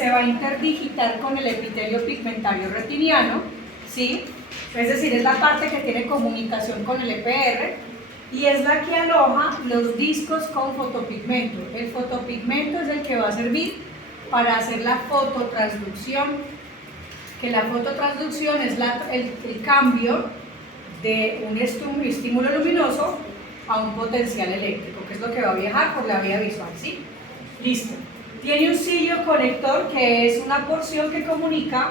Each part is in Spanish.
se va a interdigitar con el epitelio pigmentario retiniano, ¿sí? Es decir, es la parte que tiene comunicación con el EPR y es la que aloja los discos con fotopigmento. El fotopigmento es el que va a servir para hacer la fototransducción, que la fototransducción es el cambio de un estímulo luminoso a un potencial eléctrico, que es lo que va a viajar por la vía visual, ¿sí? Listo. Tiene un cilio conector, que es una porción que comunica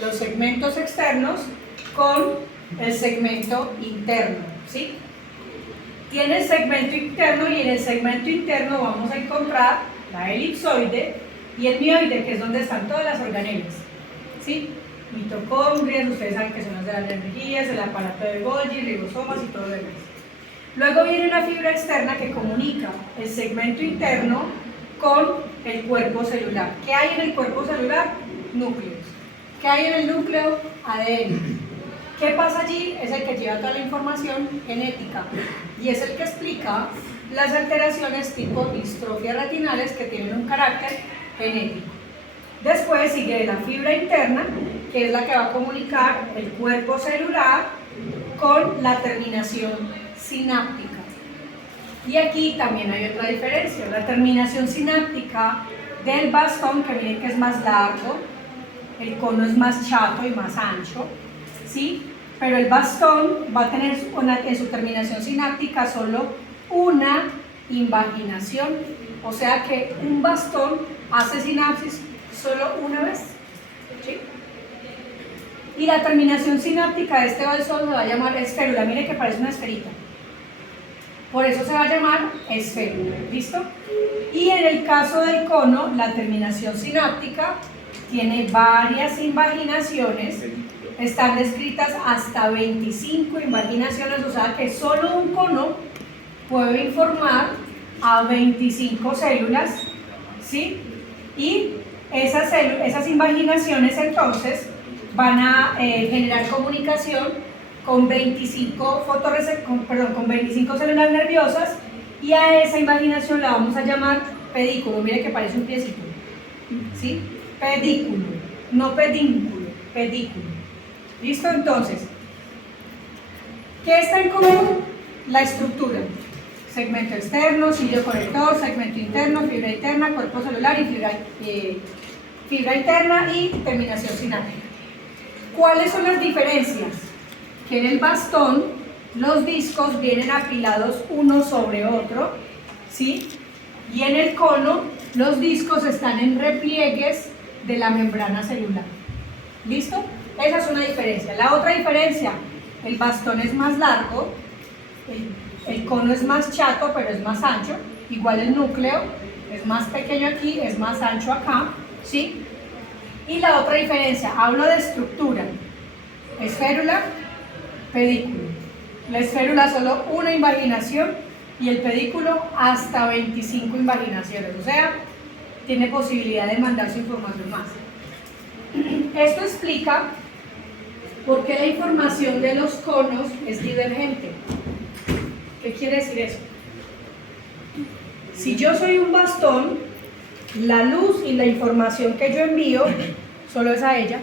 los segmentos externos con el segmento interno, ¿sí? Tiene el segmento interno y en el segmento interno vamos a encontrar la elipsoide y el mioide, que es donde están todas las organelas, ¿sí? Mitocondrias, ustedes saben que son las de las energías, el aparato de Golgi, ribosomas y todo lo demás. Luego viene una fibra externa que comunica el segmento interno con el cuerpo celular. ¿Qué hay en el cuerpo celular? Núcleos. ¿Qué hay en el núcleo? ADN. ¿Qué pasa allí? Es el que lleva toda la información genética y es el que explica las alteraciones tipo distrofia retinales que tienen un carácter genético. Después sigue la fibra interna, que es la que va a comunicar el cuerpo celular con la terminación sináptica. Y aquí también hay otra diferencia. La terminación sináptica del bastón, que miren que es más largo, el cono es más chato y más ancho, ¿sí? Pero el bastón va a tener en su terminación sináptica solo una invaginación, o sea que un bastón hace sinapsis solo una vez, ¿sí? Y la terminación sináptica de este bastón se va a llamar esférula. Mire que parece una esferita, por eso se va a llamar esférula, ¿listo? Y en el caso del cono, la terminación sináptica tiene varias invaginaciones, están descritas hasta 25 invaginaciones, o sea que solo un cono puede informar a 25 células, ¿sí? Y esas invaginaciones entonces van a generar comunicación con 25 con 25 células nerviosas, y a esa invaginación la vamos a llamar pedículo. Mire que parece un piecito, ¿sí? Pedículo, no pedínculo, pedículo. ¿Listo? Entonces, ¿qué está en común? La estructura: segmento externo, cilio conector, segmento interno, fibra interna, cuerpo celular y fibra interna y terminación sináptica. ¿Cuáles son las diferencias? Que en el bastón los discos vienen apilados uno sobre otro, ¿sí? Y en el cono los discos están en repliegues de la membrana celular. ¿Listo? Esa es una diferencia. La otra diferencia: el bastón es más largo, el cono es más chato pero es más ancho, igual el núcleo es más pequeño aquí, es más ancho acá, ¿sí? Y la otra diferencia, hablo de estructura: esférula, pedículo. La esférula solo una invaginación y el pedículo hasta 25 invaginaciones, o sea, tiene posibilidad de mandar su información más. Esto explica por qué la información de los conos es divergente. ¿Qué quiere decir eso? Si yo soy un bastón, la luz y la información que yo envío solo es a ella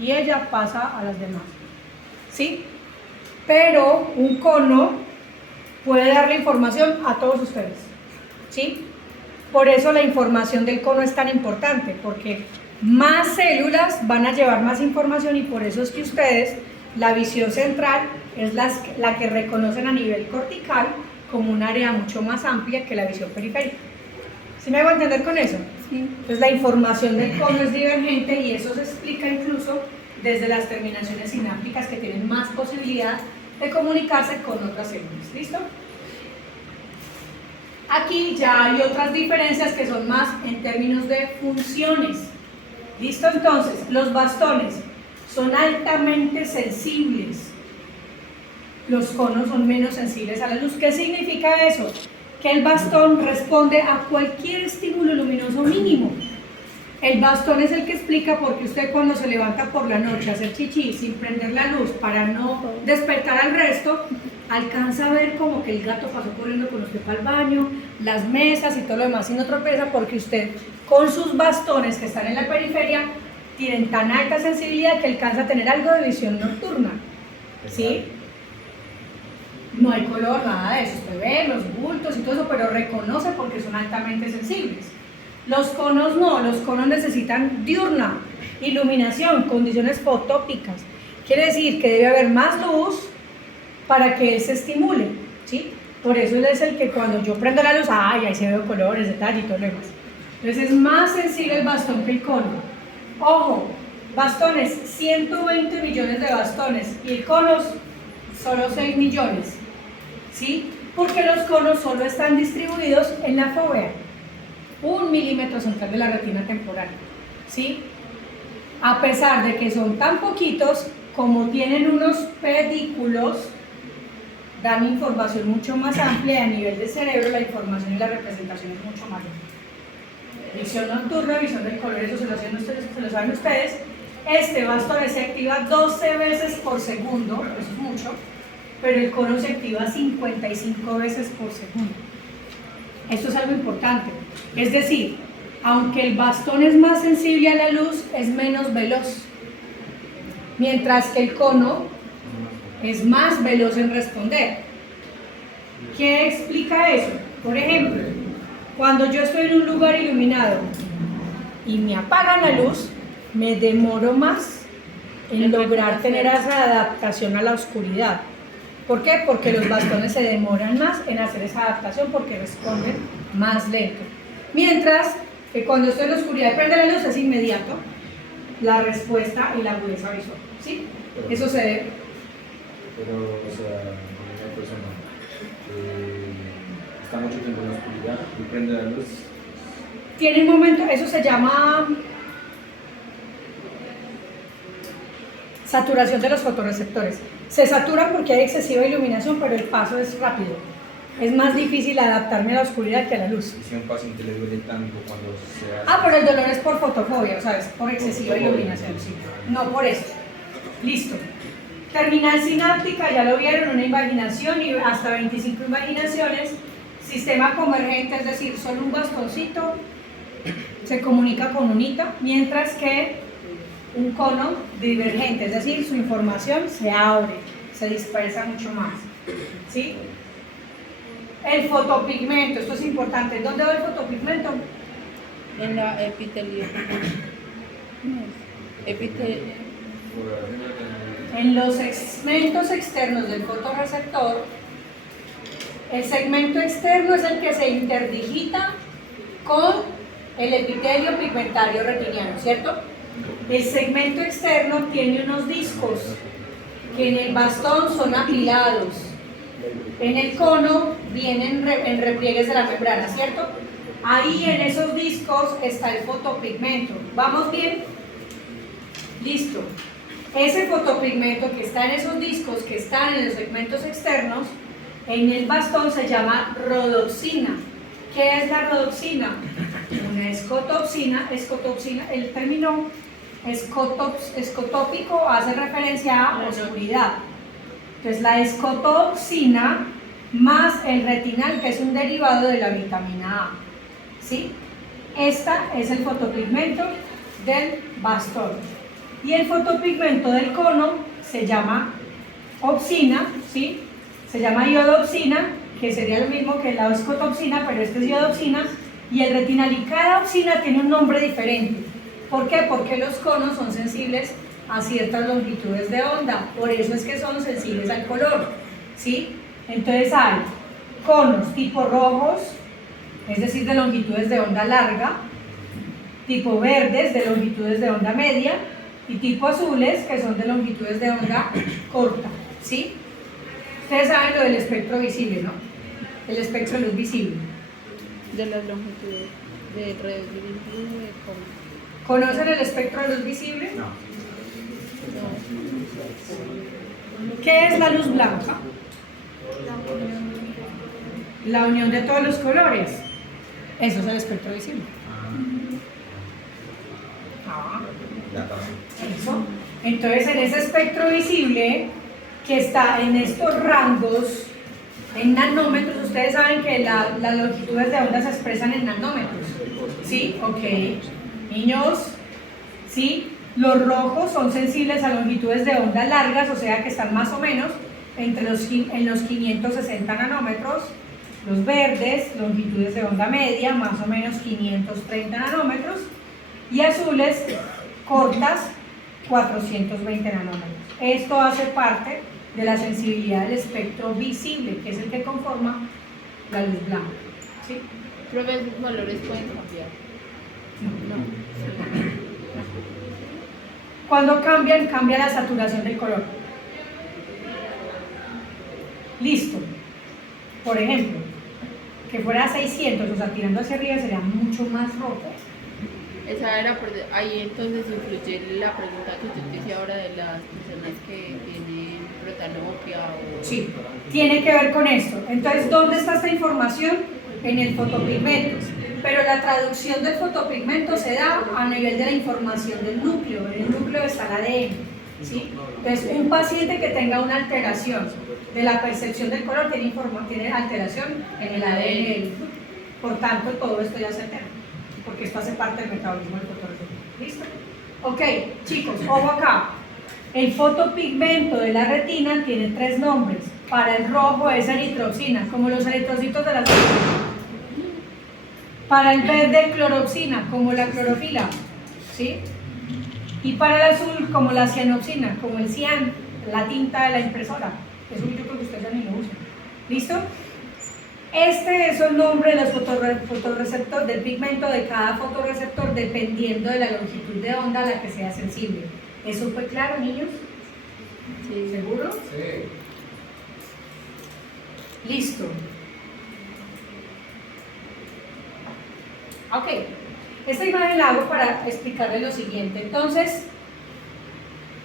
y ella pasa a las demás, ¿sí? Pero un cono puede darle información a todos ustedes, ¿sí? Por eso la información del cono es tan importante, porque más células van a llevar más información, y por eso es que ustedes, la visión central es la que reconocen a nivel cortical como un área mucho más amplia que la visión periférica. ¿Sí me hago entender con eso? Sí. Entonces la información del cono es divergente y eso se explica incluso desde las terminaciones sinápticas, que tienen más posibilidad de comunicarse con otras células. ¿Listo? Aquí ya hay otras diferencias que son más en términos de funciones. ¿Listo? Entonces, los bastones son altamente sensibles, los conos son menos sensibles a la luz. ¿Qué significa eso? Que el bastón responde a cualquier estímulo luminoso mínimo. El bastón es el que explica por qué usted, cuando se levanta por la noche a hacer chichi sin prender la luz para no despertar al resto, alcanza a ver como que el gato pasó corriendo con usted para el baño, las mesas y todo lo demás, y no tropeza porque usted con sus bastones que están en la periferia tienen tan alta sensibilidad que alcanza a tener algo de visión nocturna, ¿sí? No hay color, nada de eso, usted ve los bultos y todo eso, pero reconoce porque son altamente sensibles. Los conos no, los conos necesitan diurna, iluminación, condiciones fotópicas. Quiere decir que debe haber más luz para que él se estimule, ¿sí? Por eso él es el que cuando yo prendo la luz, ¡ay! Ahí se veo colores, detalles y todo lo demás. Entonces es más sensible el bastón que el cono. Ojo, bastones, 120 millones de bastones y el cono solo 6 millones, ¿sí? Porque los conos solo están distribuidos en la fóvea, 1 milímetro central de la retina temporal, ¿sí? A pesar de que son tan poquitos, como tienen unos pedículos, dan información mucho más amplia a nivel del cerebro, la información y la representación es mucho mayor. Visión nocturna, visión del color, eso se lo saben ustedes. Este bastón se activa 12 veces por segundo, eso es mucho, pero el cono se activa 55 veces por segundo. Esto es algo importante, es decir, aunque el bastón es más sensible a la luz, es menos veloz, mientras que el cono es más veloz en responder. ¿Qué explica eso? Por ejemplo, cuando yo estoy en un lugar iluminado y me apagan la luz, me demoro más en lograr tener esa adaptación a la oscuridad. ¿Por qué? Porque los bastones se demoran más en hacer esa adaptación porque responden más lento. Mientras que cuando estoy en la oscuridad y prende la luz es inmediato la respuesta y la agudeza visual, ¿sí? Eso se debe. Pero, o sea, una persona está mucho tiempo en la oscuridad y prende la luz. Tiene un momento, eso se llama saturación de los fotorreceptores. Se saturan porque hay excesiva iluminación, pero el paso es rápido. Es más difícil adaptarme a la oscuridad que a la luz. ¿Y si a un paciente le duele tanto cuando se hace? Ah, pero el dolor es por fotofobia, o sea, es por excesiva iluminación, sí. No por eso. Listo. Terminal sináptica, ya lo vieron, una invaginación y hasta 25 invaginaciones. Sistema convergente, es decir, solo un bastoncito se comunica con un hito, mientras que un cono divergente, es decir, su información se abre, se dispersa mucho más, ¿sí? El fotopigmento, esto es importante. ¿Dónde va el fotopigmento? En la epitelio. En los segmentos externos del fotorreceptor. El segmento externo es el que se interdigita con el epitelio pigmentario retiniano, ¿cierto? El segmento externo tiene unos discos que en el bastón son apilados. En el cono vienen en repliegues de la membrana, ¿cierto? Ahí en esos discos está el fotopigmento. ¿Vamos bien? Listo. Ese fotopigmento que está en esos discos, que están en los segmentos externos, en el bastón se llama rodopsina. ¿Qué es la rodopsina? Una escotopsina, el término escotópico hace referencia a oscuridad. Entonces la escotopsina más el retinal, que es un derivado de la vitamina A, ¿sí? Esta es el fotopigmento del bastón. Y el fotopigmento del cono se llama opsina, ¿sí? Se llama iodopsina, que sería lo mismo que la escotopsina, pero este es iodopsina, y el retinal. Y cada opsina tiene un nombre diferente. ¿Por qué? Porque los conos son sensibles a ciertas longitudes de onda, por eso es que son sensibles al color, ¿sí? Entonces hay conos tipo rojos, es decir, de longitudes de onda larga, tipo verdes, de longitudes de onda media, y tipo azules, que son de longitudes de onda corta, ¿sí? Ustedes saben lo del espectro visible, ¿no? El espectro de luz visible. De las longitudes de redes de ¿Conocen el espectro de luz visible? No. ¿Qué es la luz blanca? La unión de todos los colores. Eso es el espectro visible. Ah, Ya está. eso. Entonces, en ese espectro visible que está en estos rangos, en nanómetros. Ustedes saben que las longitudes de onda se expresan en nanómetros. ¿Sí? Ok. Niños, ¿sí? Los rojos son sensibles a longitudes de onda largas, o sea que están más o menos en los 560 nanómetros. Los verdes, longitudes de onda media, más o menos 530 nanómetros. Y azules, cortas, 420 nanómetros. Esto hace parte de la sensibilidad del espectro visible, que es el que conforma la luz blanca. ¿Sí? Profe, ¿esos valores pueden cambiar? No. Cuando cambian, cambia la saturación del color. Listo. Por ejemplo, que fuera 600, o sea, tirando hacia arriba sería mucho más rojo. Esa era ahí entonces influye la pregunta que usted decía ahora de las personas que tienen protanopia o... Sí, tiene que ver con esto. Entonces, ¿dónde está esta información? En el fotopigmento. Pero la traducción del fotopigmento se da a nivel de la información del núcleo. En el núcleo está el ADN. ¿Sí? Entonces, un paciente que tenga una alteración de la percepción del color tiene alteración en el ADN. Por tanto, todo esto ya se altera, porque esto hace parte del metabolismo del fotorreceptor. ¿Listo? Ok, chicos, ojo acá. El fotopigmento de la retina tiene 3 nombres. Para el rojo es eritrocina, como los eritrocitos de la célula. Para el verde, cloroxina, como la clorofila. ¿Sí? Y para el azul, como la cianopsina, como el cian, la tinta de la impresora. Eso yo creo que ustedes ya ni lo usan. ¿Listo? Este es el nombre de los fotorreceptores, del pigmento de cada fotorreceptor, dependiendo de la longitud de onda a la que sea sensible. ¿Eso fue claro, niños? Sí. ¿Seguro? Sí. Listo. Ok. Esta imagen la hago para explicarles lo siguiente. Entonces,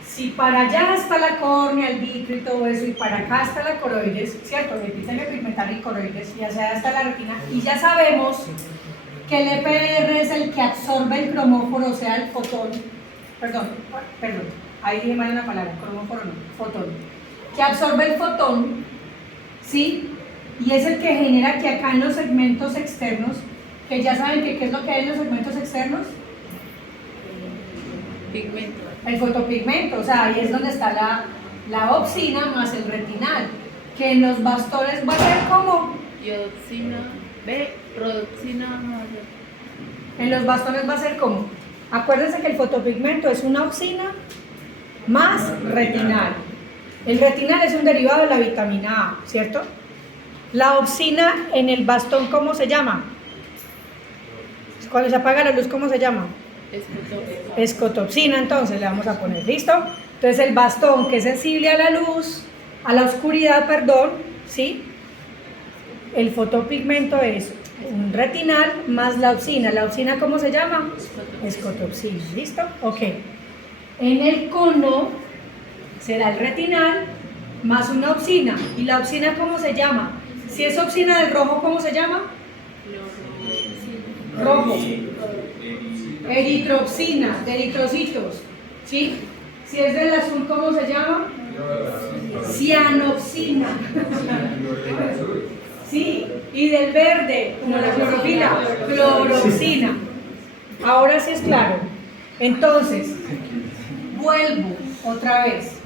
si para allá está la córnea, el vitrio y todo eso, y para acá está la coroides, ¿cierto? El epitelio pigmentario y coroides, y hacia allá está la retina, y ya sabemos que el EPR es el que absorbe el cromóforo, o sea, el fotón, perdón, ahí dije mal una palabra, cromóforo no, fotón, que absorbe el fotón, ¿sí? Y es el que genera que acá en los segmentos externos, que ya saben que qué es lo que hay en los segmentos externos, Pigmento. el fotopigmento, o sea, ahí es donde está la opsina más el retinal, que en los bastones va a ser como, Dioxina, rodoxina, en los bastones va a ser como, acuérdense que el fotopigmento es una opsina más retinal. El retinal es un derivado de la vitamina A, ¿cierto? La opsina en el bastón, ¿cómo se llama? Cuando se apaga la luz, ¿cómo se llama? Escotopsina, entonces le vamos a poner, ¿listo? Entonces el bastón que es sensible a la luz, a la oscuridad, perdón, ¿sí? El fotopigmento es un retinal más la opsina. ¿La opsina cómo se llama? Escotopsina, ¿listo? Ok. En el cono será el retinal más una opsina. ¿Y la opsina cómo se llama? Si es opsina del rojo, ¿cómo se llama? Rojo. Eritropsina, de eritrocitos, ¿sí? Si es del azul, ¿cómo se llama? Cianopsina. Sí, y del verde, como la clorofila, cloroxina. Ahora sí es claro. Entonces, vuelvo otra vez.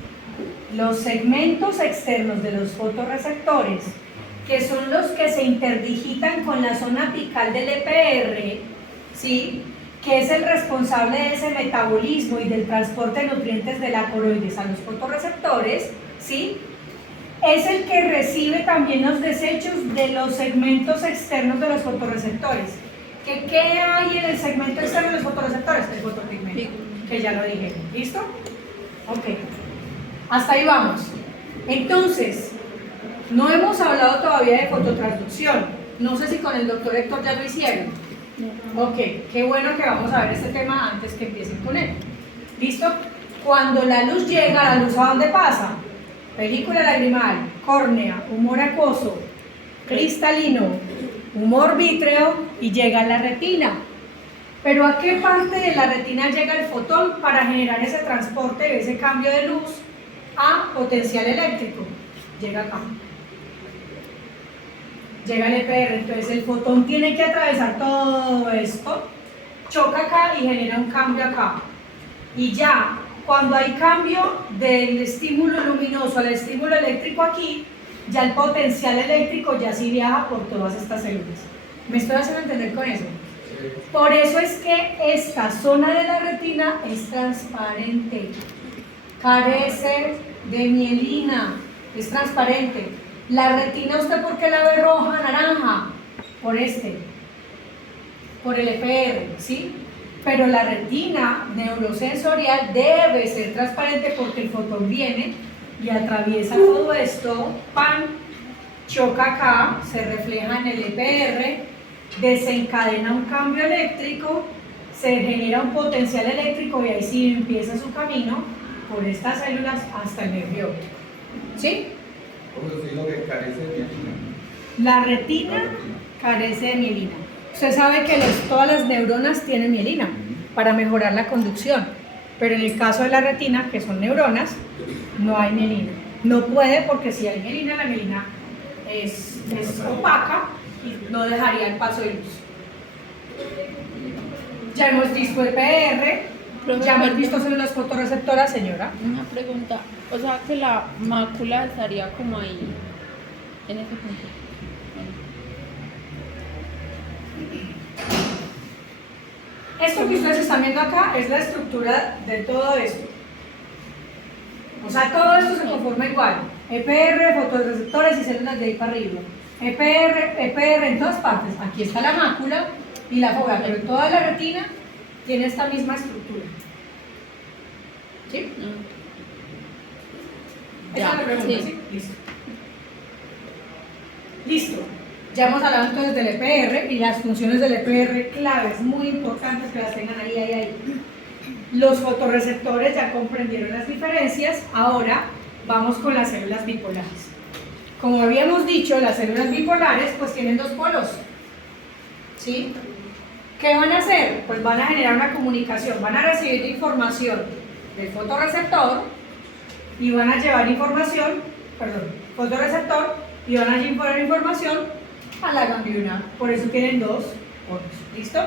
Los segmentos externos de los fotorreceptores, que son los que se interdigitan con la zona apical del EPR, ¿sí?, que es el responsable de ese metabolismo y del transporte de nutrientes de la coroides a los fotorreceptores, ¿sí?, es el que recibe también los desechos de los segmentos externos de los fotorreceptores. ¿Qué hay en el segmento externo de los fotorreceptores? El fotopigmento, que ya lo dije. ¿Listo? Ok. Hasta ahí vamos. Entonces, no hemos hablado todavía de fototransducción. No sé si con el doctor Héctor ya lo hicieron. Ok, qué bueno que vamos a ver este tema antes que empiecen con él. ¿Listo? Cuando la luz llega, ¿la luz a dónde pasa? Película lagrimal, córnea, humor acuoso, cristalino, humor vítreo y llega a la retina. Pero ¿a qué parte de la retina llega el fotón para generar ese transporte, ese cambio de luz a potencial eléctrico, llega acá. Llega el EPR, entonces el fotón tiene que atravesar todo esto, choca acá y genera un cambio acá. Y ya, cuando hay cambio del estímulo luminoso al estímulo eléctrico aquí, ya el potencial eléctrico ya sí viaja por todas estas células. ¿Me estoy haciendo entender con eso? Por eso es que esta zona de la retina es transparente, carece de mielina, es transparente. La retina, ¿usted por qué la ve roja, naranja? Por el EPR, ¿sí? Pero la retina neurosensorial debe ser transparente porque el fotón viene y atraviesa todo esto, ¡pam!, choca acá, se refleja en el EPR, desencadena un cambio eléctrico, se genera un potencial eléctrico y ahí sí empieza su camino por estas células hasta el nervio óptico, ¿sí? ¿Cómo se dijo que carece de mielina? La retina carece de mielina. Usted sabe que todas las neuronas tienen mielina para mejorar la conducción, pero en el caso de la retina, que son neuronas, no hay mielina. No puede porque si hay mielina, la mielina es opaca y no dejaría el paso de luz. Ya hemos visto EPR, ya hemos visto células fotorreceptoras, señora. Una pregunta, o sea que la mácula estaría como ahí, en ese punto. Esto que ustedes están viendo acá es la estructura de todo esto. O sea, todo esto se conforma igual. EPR, fotorreceptores y células de ahí para arriba. EPR en todas partes. Aquí está la mácula y la fóvea, pero toda la retina tiene esta misma estructura. ¿Sí? ¿Esa es la pregunta? Sí. ¿Sí? Listo. Listo. Ya hemos hablado entonces del EPR y las funciones del EPR claves, muy importantes que las tengan ahí. Los fotorreceptores ya comprendieron las diferencias, ahora vamos con las células bipolares. Como habíamos dicho, las células bipolares pues tienen dos polos, ¿sí? ¿Qué van a hacer? Pues van a generar una comunicación, van a recibir información del fotorreceptor y van a llevar fotorreceptor y van a llevar información a la gangliona, por eso tienen dos polos, ¿listo?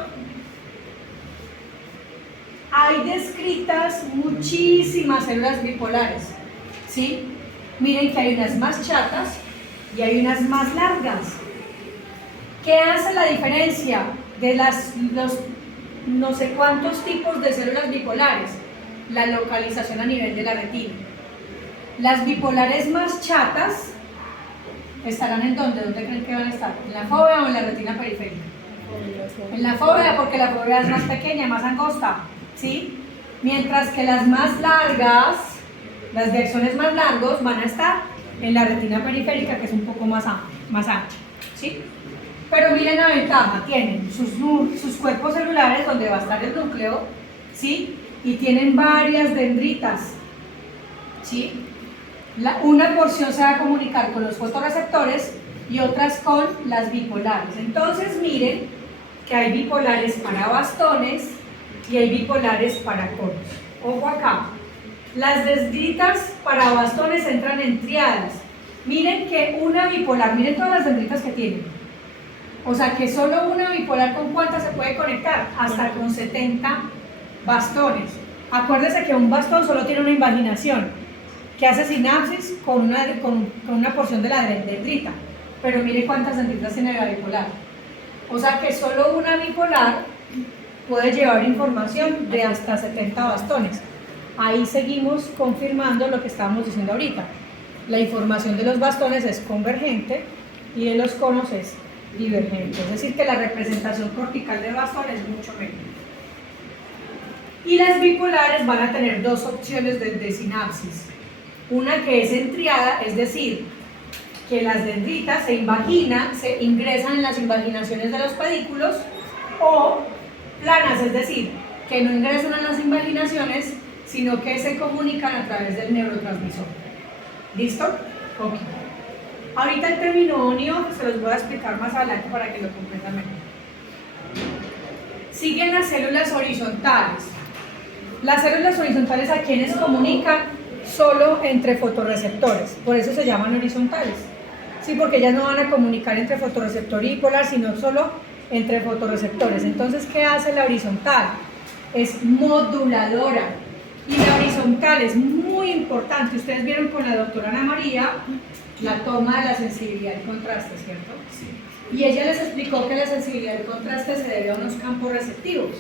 Hay descritas muchísimas células bipolares, ¿sí? Miren que hay unas más chatas y hay unas más largas. ¿Qué hace la diferencia de los no sé cuántos tipos de células bipolares? La localización a nivel de la retina. Las bipolares más chatas ¿estarán en dónde? ¿Dónde creen que van a estar? ¿En la fóvea o en la retina periférica? En la fóvea, porque la fóvea es más pequeña, más angosta, ¿sí? Mientras que las más largas, las de axones más largos, van a estar en la retina periférica, que es un poco más ancha, ¿sí? Pero miren la ventaja, tienen sus cuerpos celulares donde va a estar el núcleo, ¿sí? Y tienen varias dendritas, ¿sí? Una porción se va a comunicar con los fotorreceptores y otras con las bipolares. Entonces miren que hay bipolares para bastones y hay bipolares para conos. Ojo acá, las dendritas para bastones entran en triadas. Miren que una bipolar, miren todas las dendritas que tienen. O sea que solo una bipolar, ¿con cuántas se puede conectar? Hasta con 70 bastones. Acuérdense que un bastón solo tiene una invaginación que hace sinapsis con una porción de la dendrita, pero mire cuántas dendritas tiene la bipolar. O sea que solo una bipolar puede llevar información de hasta 70 bastones. Ahí seguimos confirmando lo que estábamos diciendo ahorita. La información de los bastones es convergente y de los conos es divergente, es decir que la representación cortical del bastón es mucho menor. Y las bipolares van a tener dos opciones de sinapsis. Una que es en triada, es decir, que las dendritas se ingresan en las invaginaciones de los pedículos, o planas, es decir, que no ingresan en las invaginaciones, sino que se comunican a través del neurotransmisor. ¿Listo? Ok. Ahorita el término onio se los voy a explicar más adelante para que lo comprendan mejor. Siguen las células horizontales. Las células horizontales, ¿a quiénes comunican? solo entre fotorreceptores, por eso se llaman horizontales. Sí, porque ellas no van a comunicar entre fotorreceptor y bipolar, sino solo entre fotorreceptores. Entonces, ¿qué hace la horizontal? Es moduladora. Y la horizontal es muy importante. Ustedes vieron con la doctora Ana María la toma de la sensibilidad y contraste, ¿cierto? Sí. Y ella les explicó que la sensibilidad y contraste se debe a unos campos receptivos.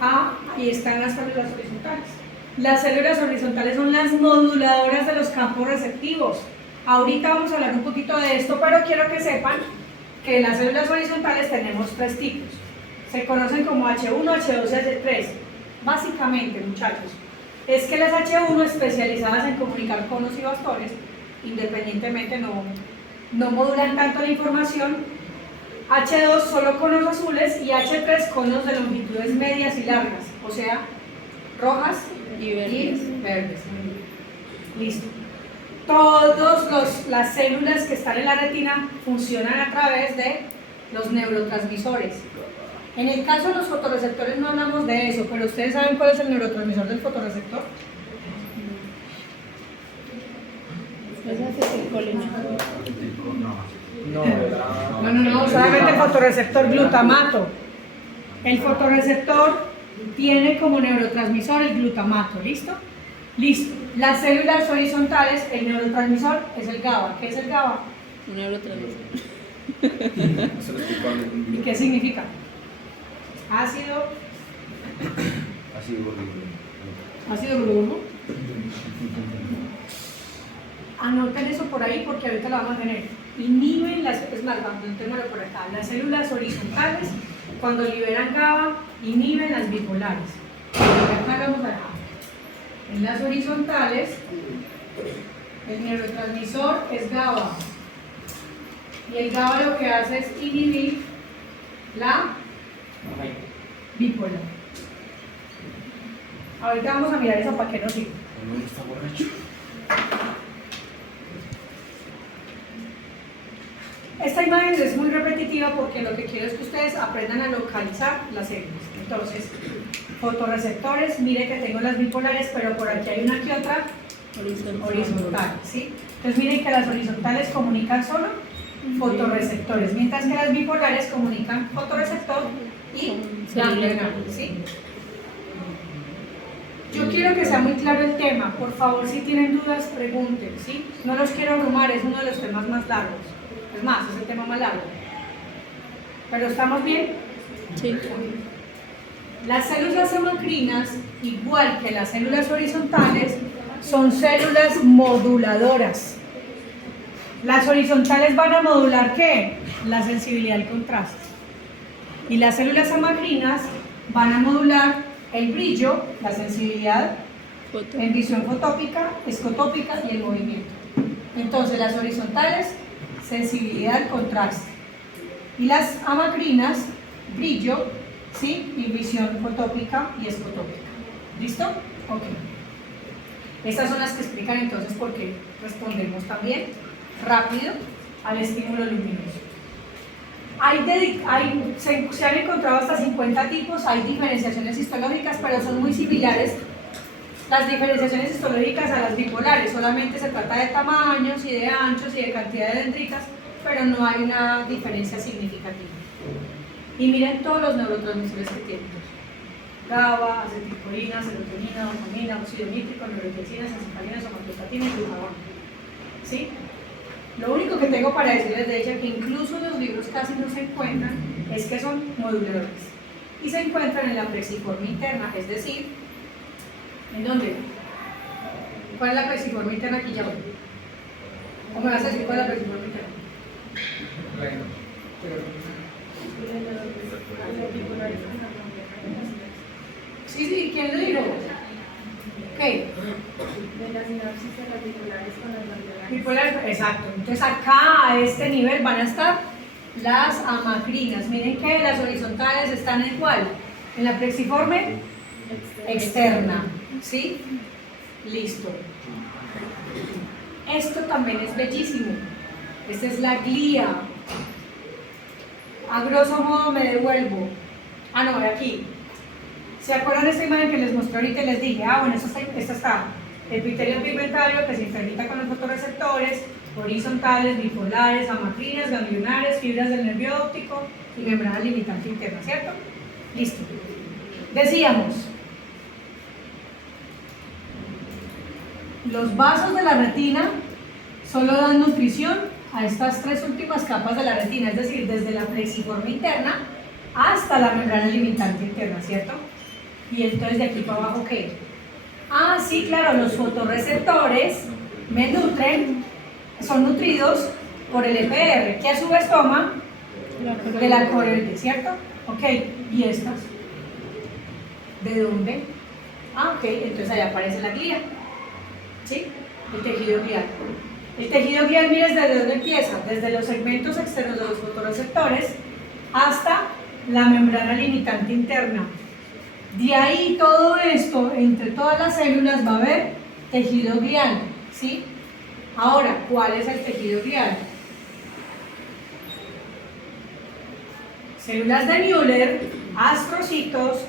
Ahí están las células horizontales. Las células horizontales son las moduladoras de los campos receptivos. Ahorita vamos a hablar un poquito de esto, pero quiero que sepan que en las células horizontales tenemos 3 tipos. Se conocen como H1, H2 y H3. Básicamente, muchachos, es que las H1 especializadas en comunicar conos y bastones, independientemente no modulan tanto la información. H2 solo conos azules y H3 conos de longitudes medias y largas, o sea, rojas Y verdes. y verdes. Listo. Todas las células que están en la retina funcionan a través de los neurotransmisores. En el caso de los fotorreceptores no hablamos de eso, pero ¿ustedes saben cuál es el neurotransmisor del fotorreceptor? Es acetilcolina. No, solamente el fotorreceptor glutamato. El fotorreceptor tiene como neurotransmisor el glutamato, ¿listo? Listo. Las células horizontales, el neurotransmisor es el GABA. ¿Qué es el GABA? Un neurotransmisor. Eso lo explicó ¿Y qué significa? Ácido glúcico. Anoten eso por ahí porque ahorita lo vamos a tener. Inhiben anotémoslo por acá. Las células horizontales, cuando liberan GABA, inhiben las bipolares. Acá lo vamos a dejar. En las horizontales, el neurotransmisor es GABA. Y el GABA lo que hace es inhibir la bipolar. Ahorita vamos a mirar eso para qué nos sirve. Está borracho. Esta imagen es muy repetitiva porque lo que quiero es que ustedes aprendan a localizar las células. Entonces, fotorreceptores, mire que tengo las bipolares, pero por aquí hay una que otra horizontal, ¿sí? Entonces miren que las horizontales comunican solo fotorreceptores, mientras que las bipolares comunican fotorreceptor y ganglional, ¿sí? Yo quiero que sea muy claro el tema, por favor, si tienen dudas, pregunten, ¿sí? No los quiero abrumar, es uno de los temas más largos, es más, es el tema más largo. ¿Pero estamos bien? Sí. Las células hemacrinas, igual que las células horizontales, son células moduladoras. Las horizontales van a modular ¿qué? La sensibilidad al contraste. Y las células hemacrinas van a modular el brillo, la sensibilidad en visión fotópica, escotópica y el movimiento. Entonces las horizontales, sensibilidad al contraste. Y las hemacrinas, brillo, ¿sí? Y visión fotópica y escotópica. ¿Listo? Ok. Estas son las que explican entonces por qué respondemos también rápido al estímulo luminoso. Se han encontrado hasta 50 tipos, hay diferenciaciones histológicas, pero son muy similares las diferenciaciones histológicas a las bipolares, solamente se trata de tamaños y de anchos y de cantidad de dendritas, pero no hay una diferencia significativa. Y miren todos los neurotransmisores que tienen: GABA, acetilcolina, serotonina, dopamina, óxido nítrico, neurotensinas, encefalinas, somatostatina y glutamato. ¿Sí? Lo único que tengo para decirles de ella, que incluso los libros casi no se encuentran, es que son moduladores. Y se encuentran en la plexiforme interna, es decir, ¿en dónde? ¿Cuál es la plexiforme interna aquí ya voy? ¿O me vas a decir cuál es la plexiforme interna? Sí, ¿quién lo dijo? ¿Qué? De la sinapsis de las bipolares con las ganglionares. Bipolar, exacto. Entonces acá a este nivel van a estar las amacrinas. Miren que las horizontales están en ¿cuál? En la plexiforme externa. ¿Sí? Listo. Esto también es bellísimo. Esta es la glía. A grosso modo me devuelvo. Ah, no, aquí. ¿Se acuerdan de esta imagen que les mostré ahorita y les dije? Ah, bueno, esta está. epitelio pigmentario que se interactúa con los fotorreceptores, horizontales, bipolares, amacrinas, ganglionares, fibras del nervio óptico y membrana limitante interna, ¿cierto? Listo. Decíamos, los vasos de la retina solo dan nutrición a estas tres últimas capas de la retina, es decir, desde la plexiforme interna hasta la membrana limitante interna, ¿cierto? Y entonces de aquí para abajo, ¿qué? Ah, sí, claro, los fotorreceptores me nutren, son nutridos por el EPR, que a su vez toma de la coroides, ¿cierto? Ok, ¿y estas? ¿De dónde? Ah, ok, entonces allá aparece la glía, ¿sí? El tejido glial. El tejido glial, mires desde dónde empieza, desde los segmentos externos de los fotorreceptores hasta la membrana limitante interna. De ahí todo esto, entre todas las células va a haber tejido glial, ¿sí? Ahora, ¿cuál es el tejido glial? Células de Müller, astrocitos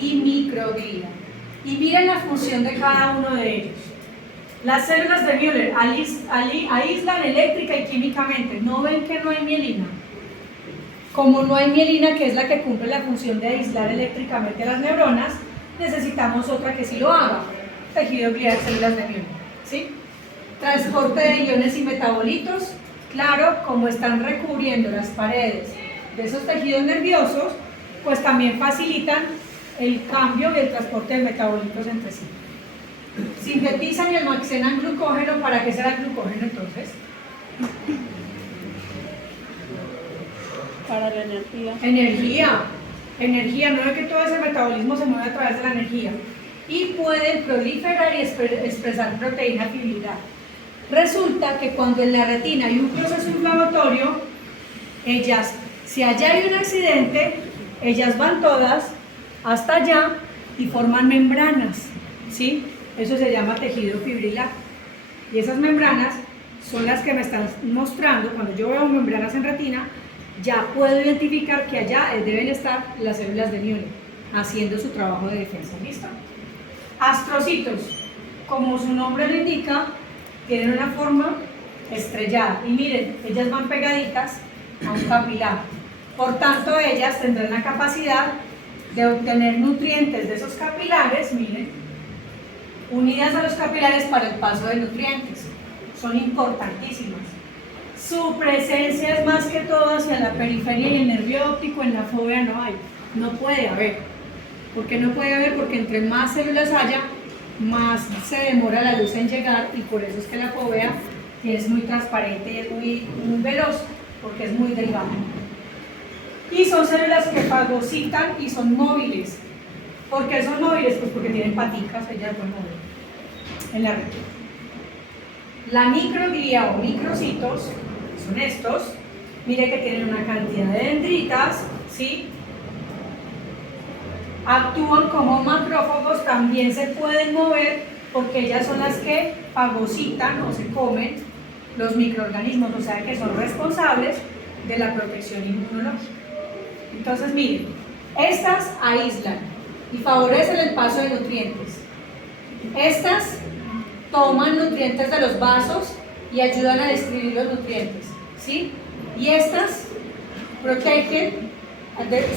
y microglia. Y miren la función de cada uno de ellos. Las células de Müller aíslan eléctrica y químicamente. ¿No ven que no hay mielina? Como no hay mielina, que es la que cumple la función de aislar eléctricamente a las neuronas, necesitamos otra que sí lo haga. Tejido glial, células de Müller, ¿sí? Transporte de iones y metabolitos. Claro, como están recubriendo las paredes de esos tejidos nerviosos, pues también facilitan el cambio y el transporte de metabolitos entre sí. Sintetizan y almacenan glucógeno. ¿Para qué será el glucógeno entonces? Para la energía. Energía, no es que todo ese metabolismo se mueve a través de la energía. Y pueden proliferar y expresar proteína fibrila. Resulta que cuando en la retina hay un proceso inflamatorio, ellas, si allá hay un accidente, ellas van todas hasta allá y forman membranas, ¿sí? Eso se llama tejido fibrilar. Y esas membranas son las que me están mostrando, cuando yo veo membranas en retina, ya puedo identificar que allá deben estar las células de Müller, haciendo su trabajo de defensa. ¿Listo? Astrocitos, como su nombre lo indica, tienen una forma estrellada. Y miren, ellas van pegaditas a un capilar. Por tanto, ellas tendrán la capacidad de obtener nutrientes de esos capilares, miren, unidas a los capilares para el paso de nutrientes. Son importantísimas. Su presencia es más que todo hacia la periferia y el nervio óptico. En la fóvea no hay, no puede haber. ¿Por qué no puede haber? Porque entre más células haya, más se demora la luz en llegar, y por eso es que la fóvea es muy transparente y es muy veloz, porque es muy delgada. Y son células que fagocitan y son móviles. ¿Por qué son móviles? Pues porque tienen paticas, ellas pueden mover en la retina. La microglia o microcitos son estos. Mire que tienen una cantidad de dendritas, ¿sí? Actúan como macrófagos, también se pueden mover porque ellas son las que fagocitan o se comen los microorganismos, o sea que son responsables de la protección inmunológica. Entonces miren, estas aíslan y favorecen el paso de nutrientes. Estas toman nutrientes de los vasos y ayudan a distribuir los nutrientes, ¿sí? Y estas protegen,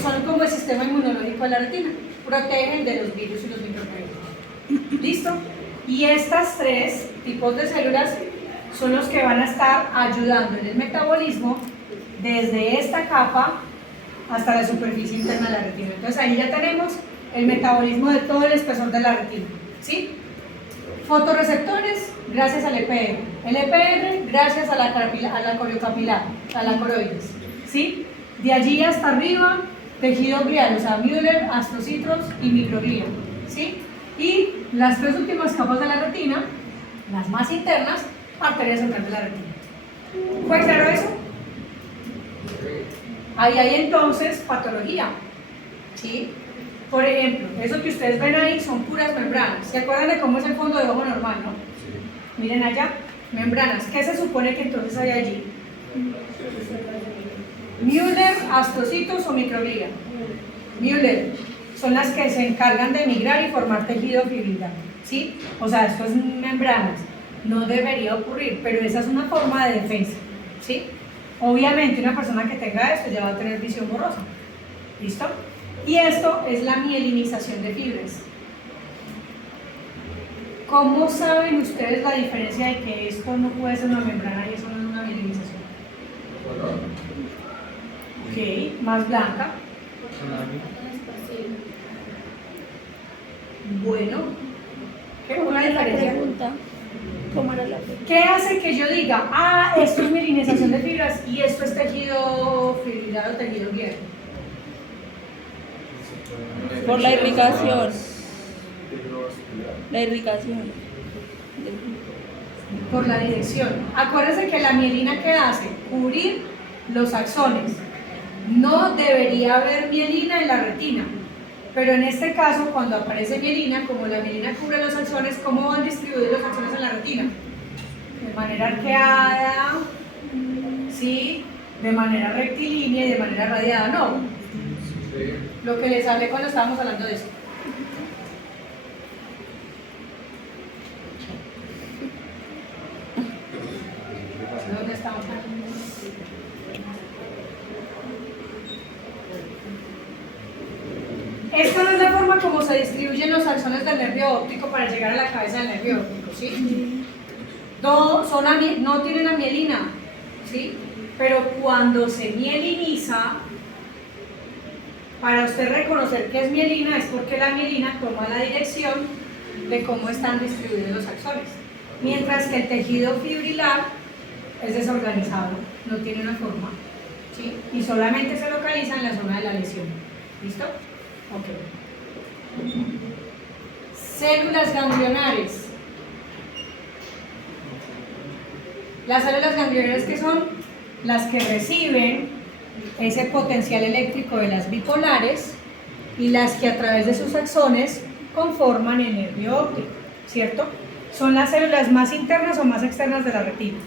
son como el sistema inmunológico de la retina, protegen de los virus y los microorganismos. ¿Listo? Y estas tres tipos de células son los que van a estar ayudando en el metabolismo desde esta capa hasta la superficie interna de la retina. Entonces ahí ya tenemos el metabolismo de todo el espesor de la retina, ¿sí? Fotorreceptores, gracias al EPR. El EPR, gracias a la coriocapilar, a la coroides, ¿sí? De allí hasta arriba, tejido glial, o sea, Müller, astrocitos y microglia, ¿sí? Y las tres últimas capas de la retina, las más internas, arterias centrales de la retina. ¿Fue claro eso? Ahí hay entonces patología, ¿sí? Por ejemplo, eso que ustedes ven ahí son puras membranas. ¿Se acuerdan de cómo es el fondo de ojo normal, no? Sí. Miren allá, membranas. ¿Qué se supone que entonces hay allí? Müller, astrocitos o microglia. Müller son las que se encargan de migrar y formar tejido fibrilar. ¿sí? O sea, esto es membranas, no debería ocurrir, pero esa es una forma de defensa, ¿sí? Obviamente una persona que tenga esto ya va a tener visión borrosa, ¿listo? Y esto es la mielinización de fibras. ¿Cómo saben ustedes la diferencia de que esto no puede ser una membrana y eso no es una mielinización? Ok, más blanca. Bueno, ¿qué ¿Cómo una era la diferencia? pregunta? ¿Cómo era la pregunta? ¿Qué hace que yo diga, ah, esto es mielinización de fibras y esto es tejido fibrilado, tejido guía? Por la irrigación. La irrigación. Por la dirección. Acuérdense que la mielina, ¿qué hace? Cubrir los axones. No debería haber mielina en la retina, pero en este caso, cuando aparece mielina, como la mielina cubre los axones, ¿cómo van distribuidos los axones en la retina? De manera arqueada, ¿sí? De manera rectilínea y de manera radiada, no. Lo que les hablé cuando estábamos hablando de esto. ¿Dónde estamos? Esta no es la forma como se distribuyen los axones del nervio óptico para llegar a la cabeza del nervio óptico, ¿sí? No tienen amielina, ¿sí? Pero cuando se mieliniza, para usted reconocer que es mielina es porque la mielina toma la dirección de cómo están distribuidos los axones, mientras que el tejido fibrilar es desorganizado, no tiene una forma, ¿sí? Y solamente se localiza en la zona de la lesión. ¿Listo? Ok. Células ganglionares. Las células ganglionares, que son las que reciben ese potencial eléctrico de las bipolares y las que a través de sus axones conforman el nervio óptico, ¿cierto? ¿Son las células más internas o más externas de la retina?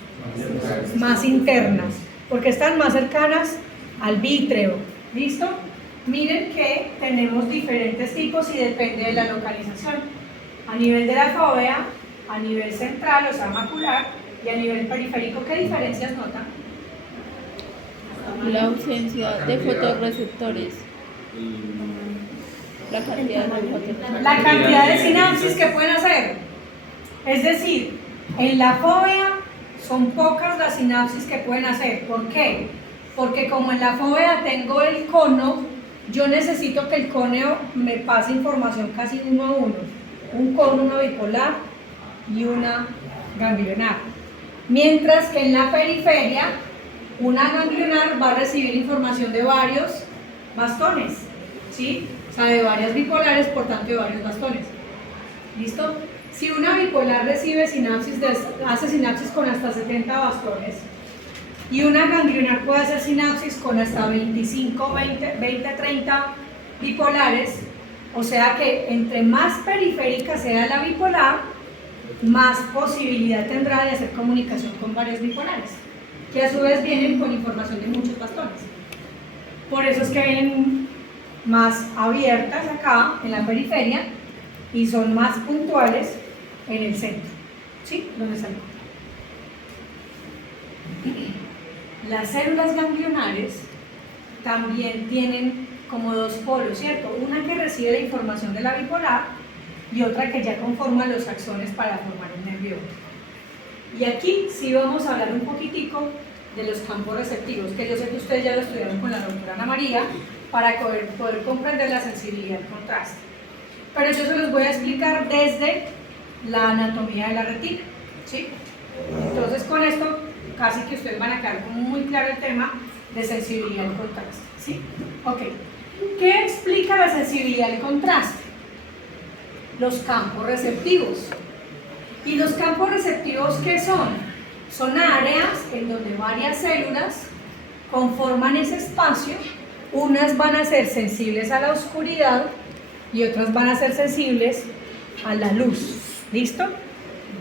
Más internas, porque están más cercanas al vítreo. ¿Listo? Miren que tenemos diferentes tipos y depende de la localización. A nivel de la fóvea, a nivel central, o sea, macular, y a nivel periférico, ¿qué diferencias notan? La ausencia de fotorreceptores. La cantidad de fotorreceptores. La cantidad de sinapsis que pueden hacer. Es decir, en la fóvea son pocas las sinapsis que pueden hacer. ¿Por qué? Porque como en la fóvea tengo el cono, yo necesito que el cono me pase información casi uno a uno. Un cono, una bipolar y una ganglionar. Mientras que en la periferia, una ganglionar va a recibir información de varios bastones, ¿sí? O sea, de varias bipolares, por tanto de varios bastones. ¿Listo? Si una bipolar recibe sinapsis, hace sinapsis con hasta 70 bastones, y una ganglionar puede hacer sinapsis con hasta 25, 20, 30 bipolares, o sea que entre más periférica sea la bipolar, más posibilidad tendrá de hacer comunicación con varios bipolares, que a su vez vienen con información de muchos bastones. Por eso es que vienen más abiertas acá en la periferia y son más puntuales en el centro, ¿sí? ¿Dónde salió? Las células ganglionares también tienen como dos polos, ¿cierto? Una que recibe la información de la bipolar y otra que ya conforma los axones para formar el nervio óptico. Y aquí sí vamos a hablar un poquitico de los campos receptivos, que yo sé que ustedes ya lo estudiaron con la doctora Ana María, para poder comprender la sensibilidad al contraste. Pero yo se los voy a explicar desde la anatomía de la retina, ¿sí? Entonces con esto casi que ustedes van a quedar con muy claro el tema de sensibilidad al contraste, ¿sí? Ok. ¿Qué explica la sensibilidad al contraste? Los campos receptivos. ¿Y los campos receptivos qué son? Son áreas en donde varias células conforman ese espacio. Unas van a ser sensibles a la oscuridad y otras van a ser sensibles a la luz. ¿Listo?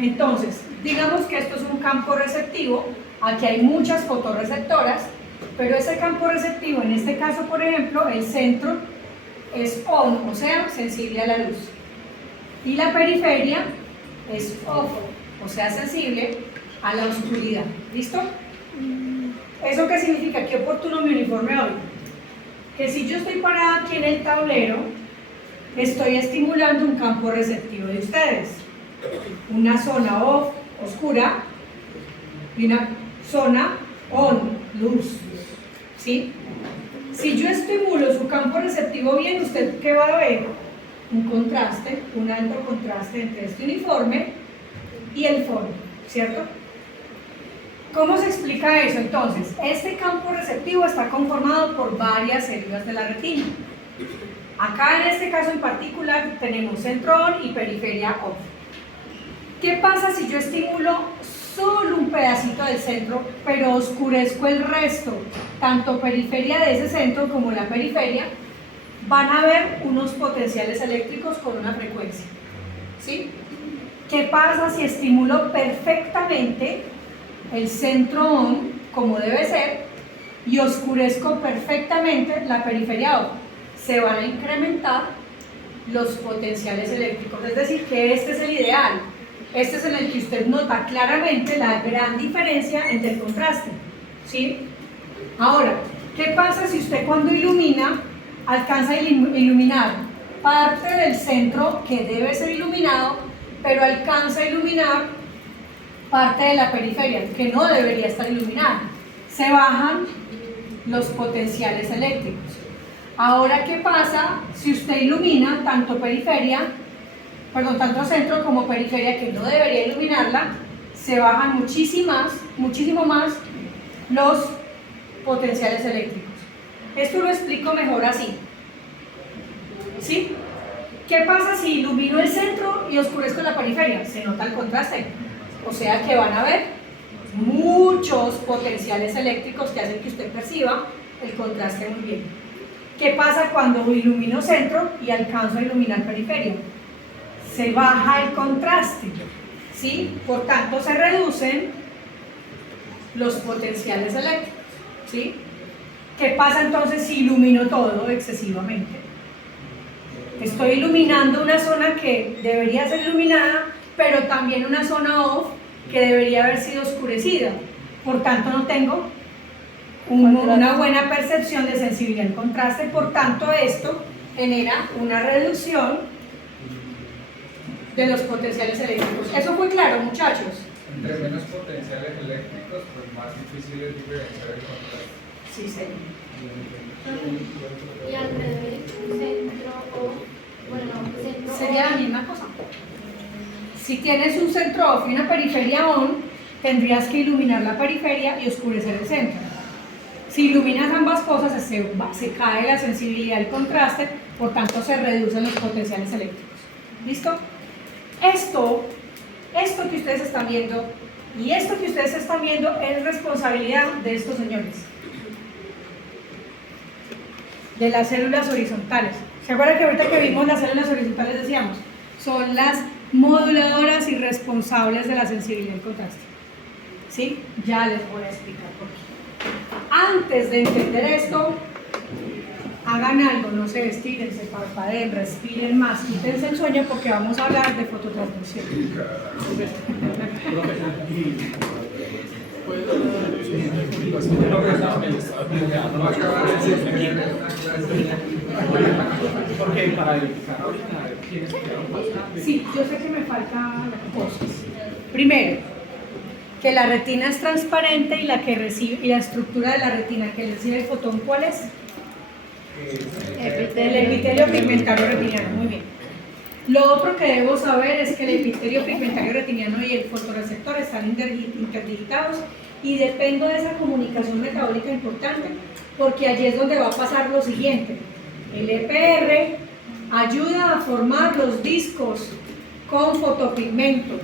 Entonces, digamos que esto es un campo receptivo. Aquí hay muchas fotorreceptoras, pero ese campo receptivo, en este caso, por ejemplo, el centro es ON, o sea, sensible a la luz. Y la periferia es off, o sea, sensible a la oscuridad. ¿Listo? ¿Eso qué significa? Qué oportuno mi uniforme hoy. Que si yo estoy parada aquí en el tablero, estoy estimulando un campo receptivo de ustedes. Una zona off, oscura, y una zona on, luz. ¿Sí? Si yo estimulo su campo receptivo bien, ¿usted qué va a ver? Un contraste, un alto contraste entre este uniforme y el fondo, ¿cierto? ¿Cómo se explica eso entonces? Este campo receptivo está conformado por varias células de la retina. Acá en este caso en particular tenemos centro on y periferia off. ¿Qué pasa si yo estimulo solo un pedacito del centro, pero oscurezco el resto? Tanto periferia de ese centro como la periferia van a ver unos potenciales eléctricos con una frecuencia. ¿Sí? ¿Qué pasa si estimulo perfectamente el centro on, como debe ser, y oscurezco perfectamente la periferia off? Se van a incrementar los potenciales eléctricos, es decir, que este es el ideal. Este es en el que usted nota claramente la gran diferencia entre el contraste. ¿Sí? Ahora, ¿qué pasa si usted cuando ilumina alcanza a iluminar parte del centro que debe ser iluminado, pero alcanza a iluminar parte de la periferia que no debería estar iluminada? Se bajan los potenciales eléctricos. Ahora, ¿qué pasa si usted ilumina tanto tanto centro como periferia que no debería iluminarla? Se bajan muchísimo más los potenciales eléctricos. Esto lo explico mejor así. ¿Sí? ¿Qué pasa si ilumino el centro y oscurezco la periferia? Se nota el contraste. O sea que van a haber muchos potenciales eléctricos que hacen que usted perciba el contraste muy bien. ¿Qué pasa cuando ilumino centro y alcanzo a iluminar periferia? Se baja el contraste, ¿sí? Por tanto, se reducen los potenciales eléctricos, ¿sí? ¿Qué pasa entonces si ilumino todo excesivamente? Estoy iluminando una zona que debería ser iluminada, pero también una zona off que debería haber sido oscurecida. Por tanto, no tengo una buena percepción de sensibilidad al contraste. Por tanto, esto genera una reducción de los potenciales eléctricos. ¿Eso fue claro, muchachos? Entre menos potenciales eléctricos, pues más difícil es diferenciar el contraste. Sí, señor. Y alrededor del centro centro Sería la misma cosa. Si tienes un centro off y una periferia on, tendrías que iluminar la periferia y oscurecer el centro. Si iluminas ambas cosas, se cae la sensibilidad del contraste, por tanto se reducen los potenciales eléctricos. ¿Listo? Esto que ustedes están viendo y esto que ustedes están viendo es responsabilidad de estos señores, de las células horizontales. ¿Se acuerdan que ahorita que vimos las células horizontales decíamos? Son las moduladoras y responsables de la sensibilidad del contraste. ¿Sí? Ya les voy a explicar por qué. Antes de entender esto, hagan algo, no se estiren, se parpadeen, respiren más, quítense el sueño porque vamos a hablar de fototransmisión. Porque para verificar ahorita tienes que dar un pasaje. Sí, yo sé que me faltan cosas. Primero, que la retina es transparente y la que recibe, y la estructura de la retina que recibe el fotón, ¿cuál es? El epitelio pigmentario retiniano, muy bien. Lo otro que debo saber es que el epitelio pigmentario retiniano y el fotorreceptor están interdigitados y dependo de esa comunicación metabólica importante porque allí es donde va a pasar lo siguiente. El EPR ayuda a formar los discos con fotopigmento.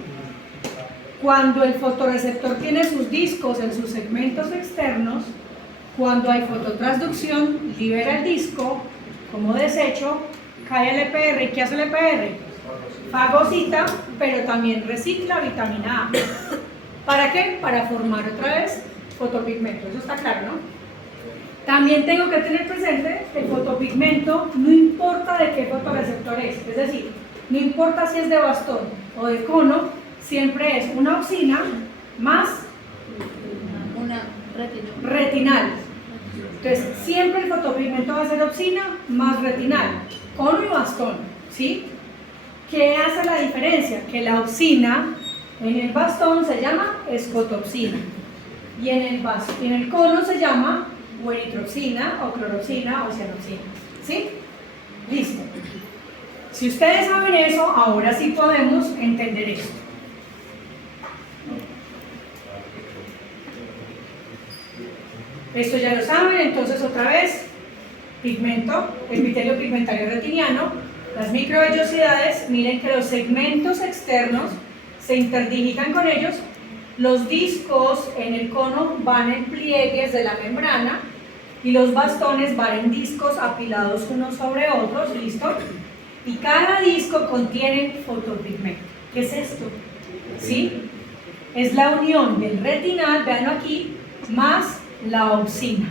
Cuando el fotorreceptor tiene sus discos en sus segmentos externos, cuando hay fototransducción, libera el disco como desecho, cae el EPR. ¿Y qué hace el EPR? Fagocita, pero también recicla vitamina A. ¿Para qué? Para formar otra vez fotopigmento. Eso está claro, ¿no? También tengo que tener presente que el fotopigmento no importa de qué fotorreceptor es decir, no importa si es de bastón o de cono, siempre es una opsina más Una retina. retinal. Entonces, siempre el fotopigmento va a ser opsina más retinal, cono y bastón, ¿sí? ¿Qué hace la diferencia? Que la opsina en el bastón se llama escotopsina y en el cono se llama o eritropsina o cloropsina o cianopsina, ¿sí? Listo. Si ustedes saben eso, ahora sí podemos entender esto. Esto ya lo saben, entonces otra vez, pigmento, epitelio pigmentario retiniano, las microvellosidades, miren que los segmentos externos se interdigitan con ellos, los discos en el cono van en pliegues de la membrana y los bastones van en discos apilados unos sobre otros, ¿listo? Y cada disco contiene fotopigmento. ¿Qué es esto? ¿Sí? Es la unión del retinal, veanlo aquí, más la opsina.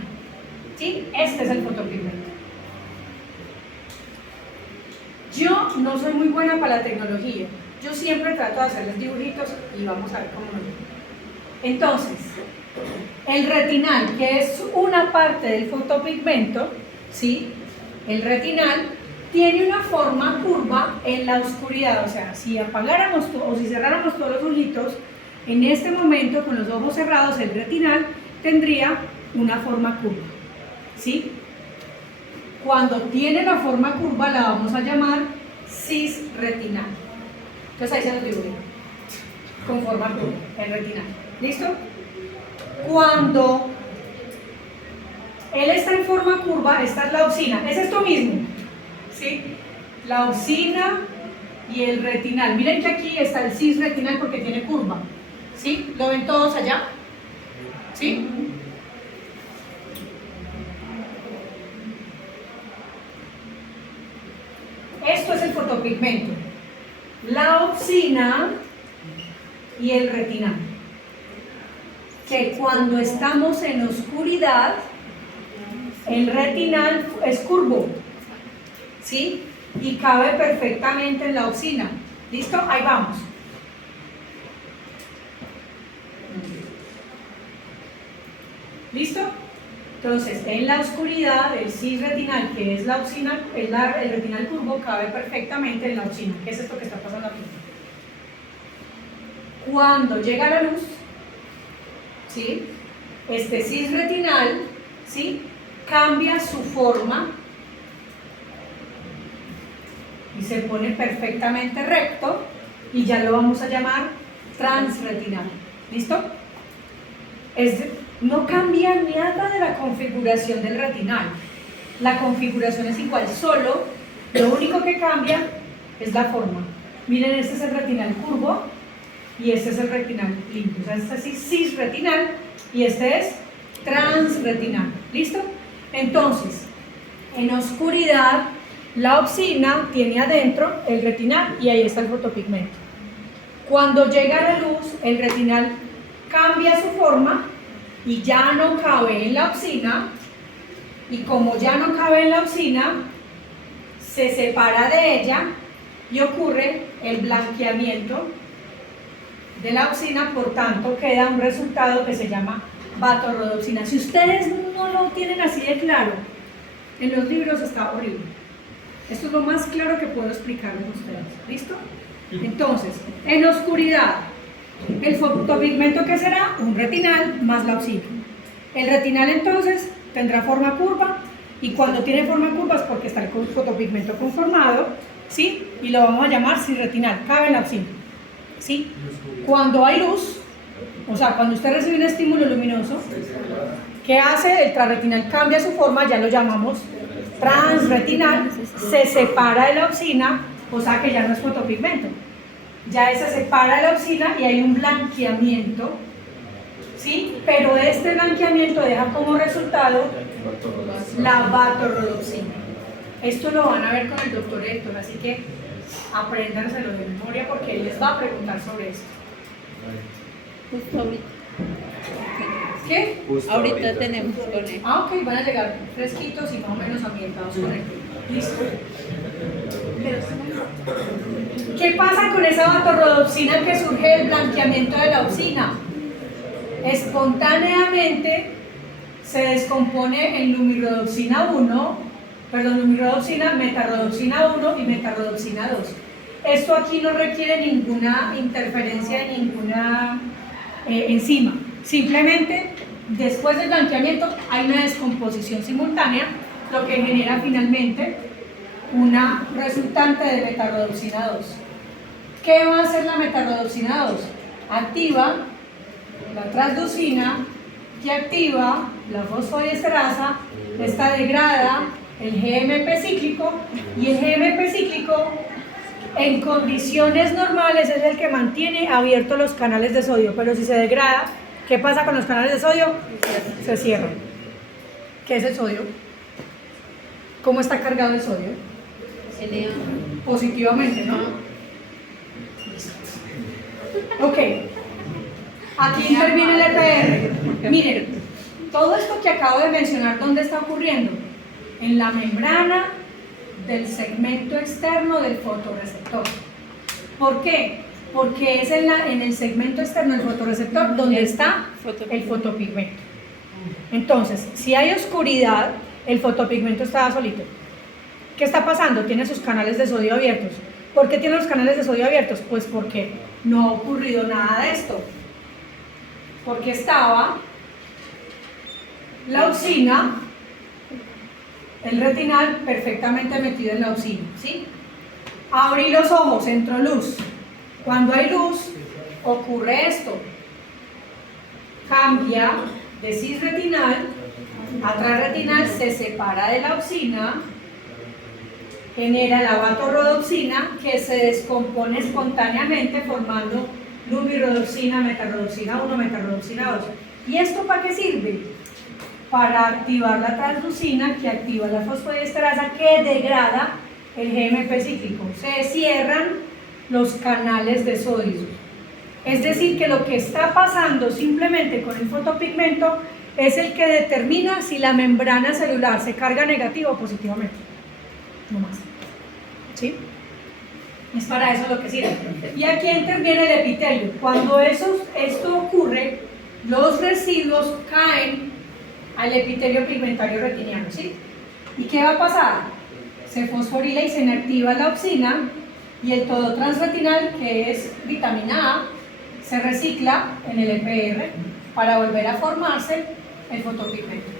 ¿Sí? Este es el fotopigmento. Yo no soy muy buena para la tecnología. Yo siempre trato de hacerles dibujitos y vamos a ver cómo nos va. Entonces, el retinal, que es una parte del fotopigmento, ¿sí? El retinal tiene una forma curva en la oscuridad, o sea, si apagáramos o si cerráramos todos los ojitos, en este momento con los ojos cerrados el retinal tendría una forma curva, ¿sí? Cuando tiene la forma curva la vamos a llamar cisretinal. Entonces ahí se nos dibuja con forma curva, el retinal. ¿Listo? Cuando él está en forma curva, esta es la opsina, es esto mismo, ¿sí? La opsina y el retinal. Miren que aquí está el cisretinal porque tiene curva, ¿sí? ¿Lo ven todos allá? ¿Sí? Esto es el fotopigmento, la opsina y el retinal, que cuando estamos en oscuridad, el retinal es curvo, ¿sí? Y cabe perfectamente en la opsina. ¿Listo? Ahí vamos. ¿Listo? Entonces, en la oscuridad, el cisretinal, que es la opsina, el retinal curvo, cabe perfectamente en la opsina. ¿Qué es esto que está pasando aquí? Cuando llega la luz, ¿sí? Este cisretinal, ¿sí? Cambia su forma y se pone perfectamente recto y ya lo vamos a llamar transretinal. ¿Listo? No cambia nada de la configuración del retinal. La configuración es igual, solo lo único que cambia es la forma. Miren, este es el retinal curvo y este es el retinal limpio. O sea, este es cisretinal y este es transretinal. ¿Listo? Entonces, en oscuridad, la opsina tiene adentro el retinal y ahí está el fotopigmento. Cuando llega la luz, el retinal cambia su forma y ya no cabe en la opsina, y como ya no cabe en la opsina, se separa de ella y ocurre el blanqueamiento de la opsina, por tanto queda un resultado que se llama vatorrodopsina. Si ustedes no lo tienen así de claro, en los libros está horrible. Esto es lo más claro que puedo explicarles a ustedes. ¿Listo? Entonces, en oscuridad, el fotopigmento, ¿qué será? Un retinal más la opsina. El retinal entonces tendrá forma curva, y cuando tiene forma curva es porque está el fotopigmento conformado, ¿sí? Y lo vamos a llamar cisretinal, cabe en la opsina, ¿sí? Cuando hay luz, o sea, cuando usted recibe un estímulo luminoso, ¿qué hace? El transretinal cambia su forma, ya lo llamamos transretinal, se separa de la opsina, o sea que ya no es fotopigmento. Ya se separa de la opsina y hay un blanqueamiento, ¿sí? Pero este blanqueamiento deja como resultado la vatorrodopsina. Esto lo van a ver con el doctor Héctor, así que apréndanselo de memoria porque él les va a preguntar sobre esto. Justo ahorita. ¿Qué? Justo Ahorita tenemos con él. Ah, ok, van a llegar fresquitos y más o menos ambientados con él. Listo. ¿Qué pasa con esa vatorrodopsina que surge del blanqueamiento de la opsina? Espontáneamente se descompone en lumirrodopsina 1, lumirrodopsina, metarrodopsina 1 y metarrodopsina 2. Esto aquí no requiere ninguna interferencia de ninguna enzima. Simplemente, después del blanqueamiento hay una descomposición simultánea, lo que genera finalmente una resultante de metarrodopsina 2. ¿Qué va a hacer la metarrodopsina 2? Activa la transducina, que activa la fosfodiesterasa, esta degrada el GMP cíclico, y el GMP cíclico en condiciones normales es el que mantiene abiertos los canales de sodio, pero si se degrada, ¿qué pasa con los canales de sodio? Se cierran. ¿Qué es el sodio? ¿Cómo está cargado el sodio? Positivamente, ¿no? Ok. Aquí interviene el EPR. Miren, todo esto que acabo de mencionar, ¿dónde está ocurriendo? En la membrana del segmento externo del fotorreceptor. ¿Por qué? Porque es en el segmento externo del fotorreceptor donde está el fotopigmento. Entonces, si hay oscuridad, el fotopigmento está solito. ¿Qué está pasando? Tiene sus canales de sodio abiertos. ¿Por qué tiene los canales de sodio abiertos? Pues porque no ha ocurrido nada de esto. Porque estaba la opsina, el retinal perfectamente metido en la opsina, ¿sí? Abrí los ojos, entró luz. Cuando hay luz, ocurre esto. Cambia de cisretinal a transretinal, se separa de la opsina, genera la vatorrodopsina que se descompone espontáneamente formando lumirrodopsina, metarrodopsina 1, metarrodopsina 2. ¿Y esto para qué sirve? Para activar la transducina que activa la fosfodiesterasa que degrada el GMP cíclico. Se cierran los canales de sodio. Es decir, que lo que está pasando simplemente con el fotopigmento es el que determina si la membrana celular se carga negativo o positivamente. No más. ¿Sí? Es para eso lo que sirve. Y aquí interviene el epitelio. Cuando esto ocurre, los residuos caen al epitelio pigmentario retiniano, ¿sí? ¿Y qué va a pasar? Se fosforila y se inactiva la opsina, y el todo transretinal, que es vitamina A, se recicla en el EPR para volver a formarse el fotopigmento.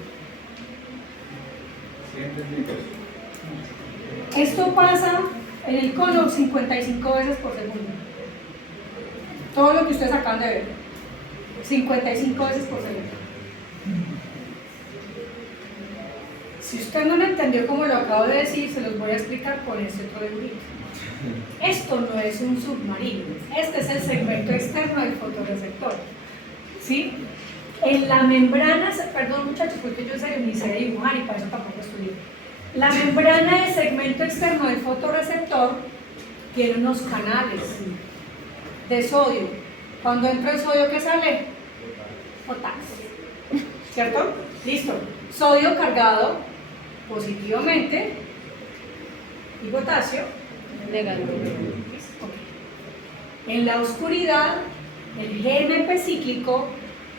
Esto pasa en el cono 55 veces por segundo. Todo lo que ustedes acaban de ver, 55 veces por segundo. Si usted no lo entendió como lo acabo de decir, se los voy a explicar con este otro dibujito. Esto no es un submarino, este es el segmento externo del fotorreceptor, ¿sí? En la membrana, perdón muchachos, porque yo ni sé dibujar y para eso tampoco estudié. La membrana del segmento externo del fotorreceptor tiene unos canales de sodio. Cuando entra el sodio, ¿qué sale? Potasio, ¿cierto? Listo. Sodio cargado positivamente y potasio negativo. En la oscuridad, el GMP cíclico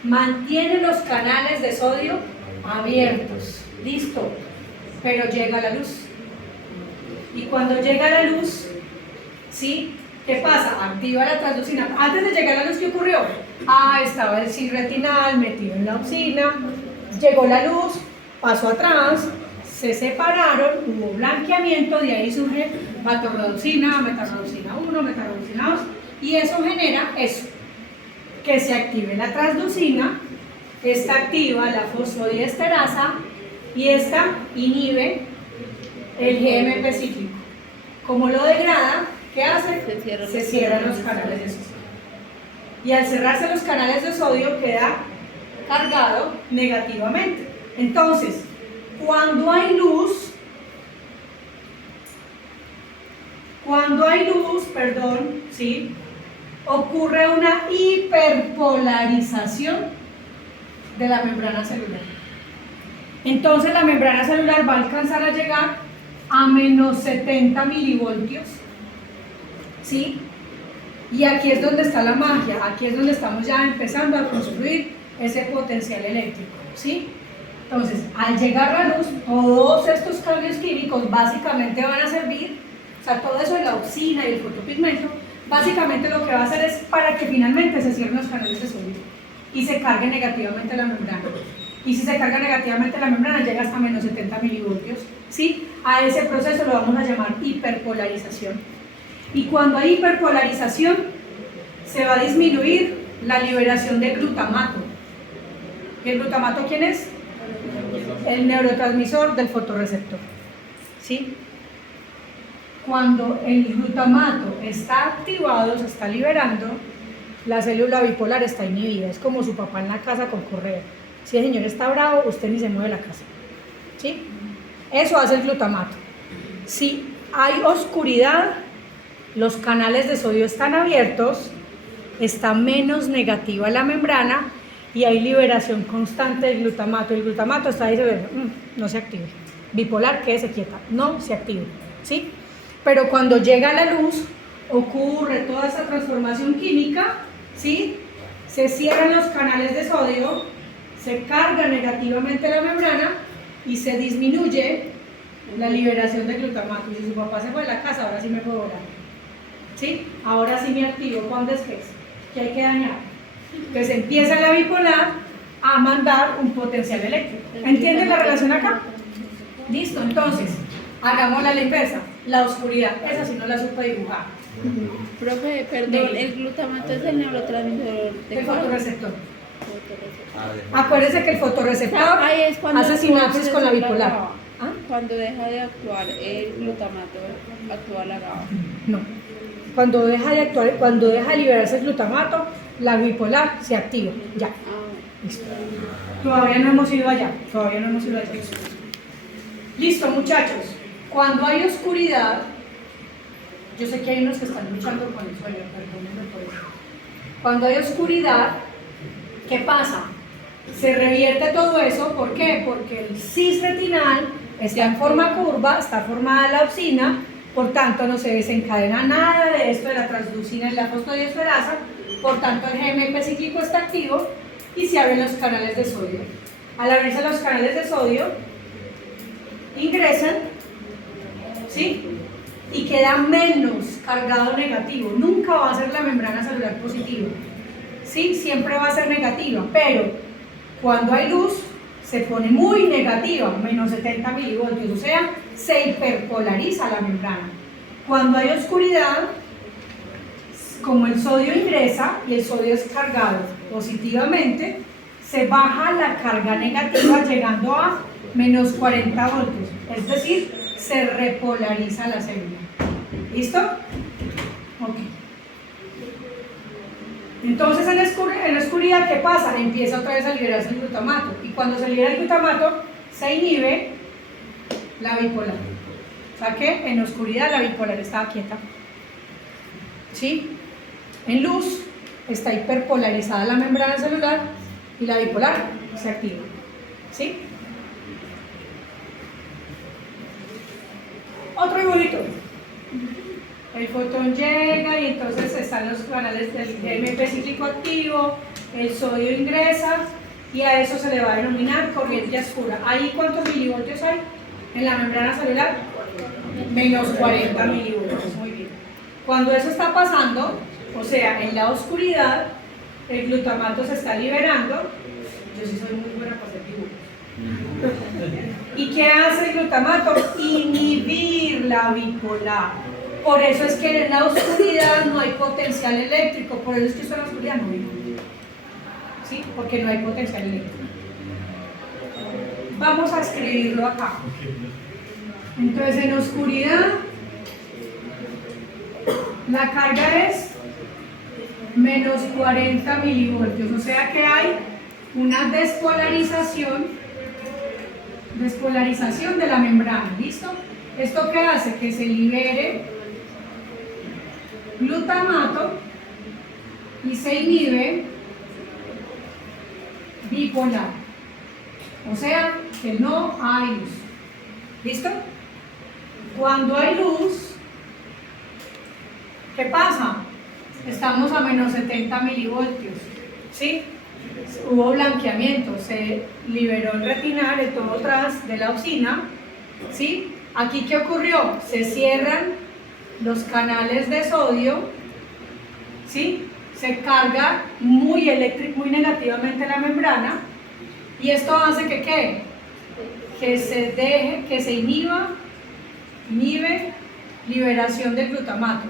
mantiene los canales de sodio abiertos. Listo. Pero llega la luz. Y cuando llega la luz, ¿sí? ¿Qué pasa? Activa la transducina. Antes de llegar a la luz, ¿qué ocurrió? Estaba el cisretinal metido en la opsina, llegó la luz, pasó atrás, se separaron, hubo blanqueamiento, de ahí surge vatorrodopsina, metarrodopsina 1, metarrodopsina 2, y eso genera eso, que se active la transducina, esta activa la fosfodiesterasa, y esta inhibe el GMP cíclico. Como lo degrada, ¿qué hace? Se cierran los canales de sodio. Y al cerrarse los canales de sodio queda cargado negativamente. Entonces, cuando hay luz, ¿sí? Ocurre una hiperpolarización de la membrana celular. Entonces la membrana celular va a alcanzar a llegar a menos 70 milivoltios, ¿sí? Y aquí es donde está la magia, aquí es donde estamos ya empezando a construir ese potencial eléctrico, ¿sí? Entonces, al llegar la luz, todos estos cambios químicos básicamente van a servir, o sea, todo eso de la auxina y el fotopigmento, básicamente lo que va a hacer es para que finalmente se cierren los canales de sodio y se cargue negativamente la membrana. Y si se carga negativamente la membrana, llega hasta menos 70 milivoltios, ¿sí? A ese proceso lo vamos a llamar hiperpolarización. Y cuando hay hiperpolarización, se va a disminuir la liberación de glutamato. ¿Y el glutamato quién es? El neurotransmisor del fotorreceptor, ¿sí? Cuando el glutamato está activado, se está liberando, la célula bipolar está inhibida. Es como su papá en la casa con correa. Si el señor está bravo, usted ni se mueve la casa, ¿sí? Eso hace el glutamato. Si hay oscuridad, los canales de sodio están abiertos, está menos negativa la membrana y hay liberación constante del glutamato. El glutamato está ahí, no se active. Bipolar, quédese quieta, no se active, ¿sí? Pero cuando llega la luz, ocurre toda esa transformación química, ¿sí? Se cierran los canales de sodio, se carga negativamente la membrana y se disminuye la liberación de glutamato. Y si su papá se fue de la casa, ahora sí me puedo volar, ¿sí? Ahora sí me activo. ¿Cuándo es que es? ¿Qué hay que dañar? Que se empieza la bipolar a mandar un potencial eléctrico. ¿Entienden la relación acá? Listo, entonces, hagamos la inversa. La oscuridad, esa sí no la supe dibujar. Profe, perdón, el glutamato es el neurotransmisor El fotorreceptor. fotorreceptor. Acuérdense que el fotorreceptor Ahí es cuando hace sinapsis con la bipolar. GABA. ¿Ah? Cuando deja de actuar el glutamato, actúa la GABA. No. Cuando deja de actuar, cuando deja de liberarse el glutamato, la bipolar se activa. Ya. Ah, Listo. Todavía no hemos ido allá. Todavía no hemos ido allá. Listo, muchachos. Cuando hay oscuridad, yo sé que hay unos que están luchando con el sueño, perdónenme por eso. Cuando hay oscuridad, ¿qué pasa? Se revierte todo eso, ¿por qué? Porque el cis retinal está en forma curva, está formada la auxina, por tanto no se desencadena nada de esto de la transducina y la fosfodiesterasa, por tanto el GMP cíclico está activo y se abren los canales de sodio. Al abrirse los canales de sodio, ingresan, ¿sí? Y queda menos cargado negativo. Nunca va a ser la membrana celular positiva, ¿sí? Siempre va a ser negativa, pero cuando hay luz se pone muy negativa, menos 70 milivoltios, o sea, se hiperpolariza la membrana. Cuando hay oscuridad, como el sodio ingresa y el sodio es cargado positivamente, se baja la carga negativa llegando a menos 40 voltios, es decir, se repolariza la célula. ¿Listo? Ok. Entonces en la oscuridad, ¿qué pasa? Empieza otra vez a liberarse el glutamato y cuando se libera el glutamato se inhibe la bipolar. O sea que en oscuridad la bipolar estaba quieta, ¿sí? En luz está hiperpolarizada la membrana celular y la bipolar se activa, ¿sí? Otro dibujito. El fotón llega y entonces están los canales del GMP cíclico activo, el sodio ingresa y a eso se le va a denominar corriente oscura. ¿Ahí cuántos milivoltios hay en la membrana celular? Menos 40 milivoltios, muy bien. Cuando eso está pasando, o sea, en la oscuridad, el glutamato se está liberando. Yo sí soy muy buena para hacer dibujos. ¿Y qué hace el glutamato? Inhibir la bipolar. Por eso es que en la oscuridad no hay potencial eléctrico, por eso es que usted en la oscuridad no vive. ¿Sí? Porque no hay potencial eléctrico. Vamos a escribirlo acá. Entonces en oscuridad la carga es menos 40 milivoltios, o sea que hay una despolarización de la membrana. ¿Listo? ¿Esto qué hace? Que se libere glutamato y se inhibe bipolar, o sea que no hay luz. ¿Listo? Cuando hay luz, ¿qué pasa? Estamos a menos 70 milivoltios, ¿sí? Hubo blanqueamiento, se liberó el retinal, el tomo atrás de la usina, ¿sí? Aquí, ¿qué ocurrió? Se cierran los canales de sodio, ¿sí? Se carga muy negativamente la membrana y esto hace que ¿qué? Que se inhibe liberación del glutamato,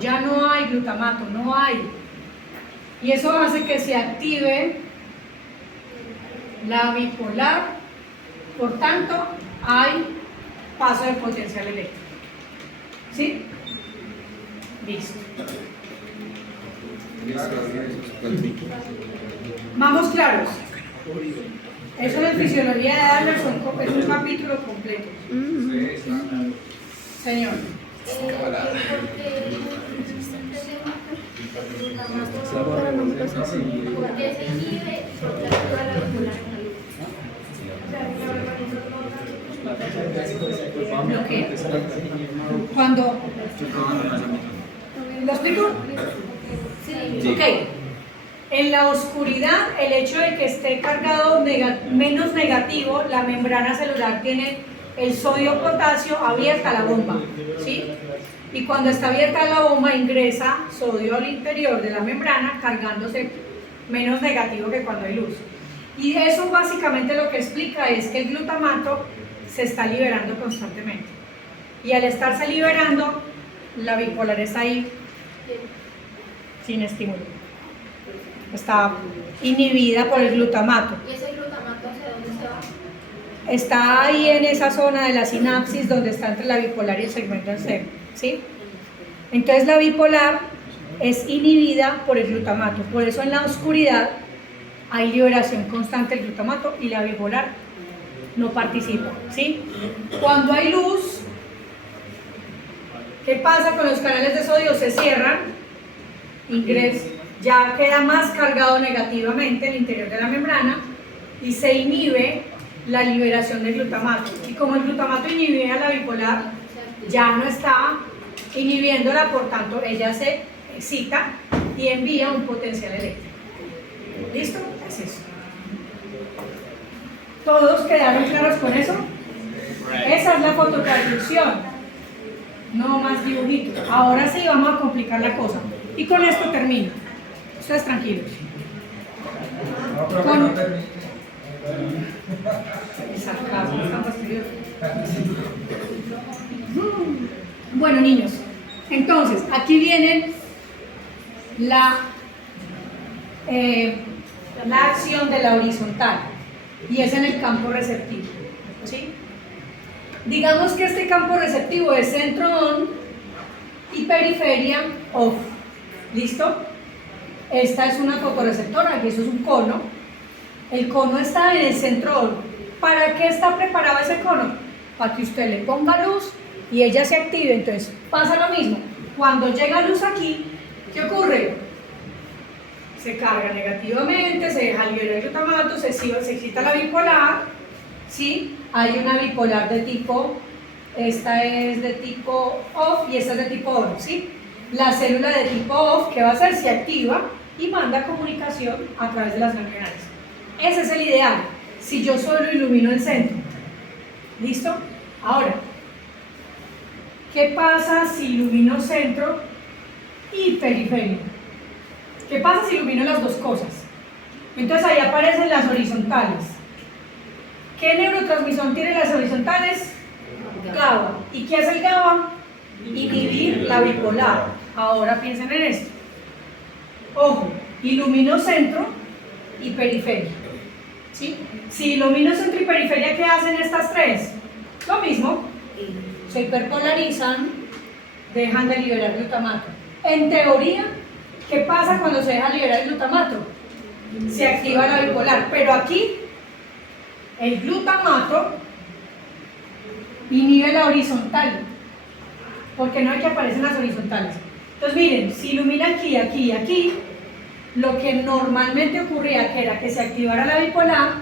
ya no hay glutamato, no hay. Y eso hace que se active la bipolar, por tanto hay paso de potencial eléctrico. ¿Sí? Listo. Vamos claros. Eso de fisiología de Anderson es un capítulo completo. Señor. Porque se inhibe por la bipolar. ¿Lo qué? Cuando... ¿Lo explico? Sí. Ok. En la oscuridad, el hecho de que esté cargado menos negativo, la membrana celular tiene el sodio-potasio abierta a la bomba, ¿sí? Y cuando está abierta la bomba ingresa sodio al interior de la membrana cargándose menos negativo que cuando hay luz. Y eso básicamente lo que explica es que el glutamato se está liberando constantemente. Y al estarse liberando, la bipolar está ahí sin estímulo. Está inhibida por el glutamato. ¿Y ese glutamato hacia dónde se va? Está ahí en esa zona de la sinapsis donde está entre la bipolar y el segmento del cerebro, ¿sí? Entonces la bipolar es inhibida por el glutamato, por eso en la oscuridad hay liberación constante del glutamato y la bipolar no participa, ¿sí? Cuando hay luz, ¿qué pasa con los canales de sodio? Se cierran, ya queda más cargado negativamente el interior de la membrana y se inhibe la liberación del glutamato. Y como el glutamato inhibe a la bipolar, ya no está inhibiéndola, por tanto ella se excita y envía un potencial eléctrico. ¿Listo? Es eso. ¿Todos quedaron claros con eso? Esa es la fototransducción. No más dibujitos. Ahora sí vamos a complicar la cosa. Y con esto termino. Ustedes tranquilos. No, pero no termine. Sarcasmo, está fastidioso. Bueno, niños, entonces aquí viene la acción de la horizontal y es en el campo receptivo, ¿sí? Digamos que este campo receptivo es centro on y periferia off. ¿Listo? Esta es una fotorreceptora y eso es un cono. El cono está en el centro on. ¿Para qué está preparado ese cono? Para que usted le ponga luz y ella se active. Entonces pasa lo mismo. Cuando llega luz aquí, ¿qué ocurre? Se carga negativamente, se deja liberar el glutamato, se excita la bipolar, ¿sí? Hay una bipolar de tipo, esta es de tipo off y esta es de tipo on, ¿sí? La célula de tipo off, ¿qué va a hacer? Se activa y manda comunicación a través de las ganglionares. Ese es el ideal, si yo solo ilumino el centro. ¿Listo? Ahora, ¿qué pasa si ilumino centro y periferia? ¿Qué pasa si ilumino las dos cosas? Entonces ahí aparecen las horizontales. ¿Qué neurotransmisión tiene las horizontales? GABA. ¿Y qué hace el GABA? Inhibir la bipolar. Ahora piensen en esto. Ojo, ilumino centro y periferia. ¿Sí? Si ilumino centro y periferia, ¿qué hacen estas tres? Lo mismo. Se hiperpolarizan, dejan de liberar glutamato. En teoría, ¿qué pasa cuando se deja liberar el glutamato? Se activa la bipolar, pero aquí el glutamato inhibe la horizontal, porque no hay que aparecen las horizontales. Entonces miren, si ilumina aquí, aquí y aquí, lo que normalmente ocurría, que era que se activara la bipolar,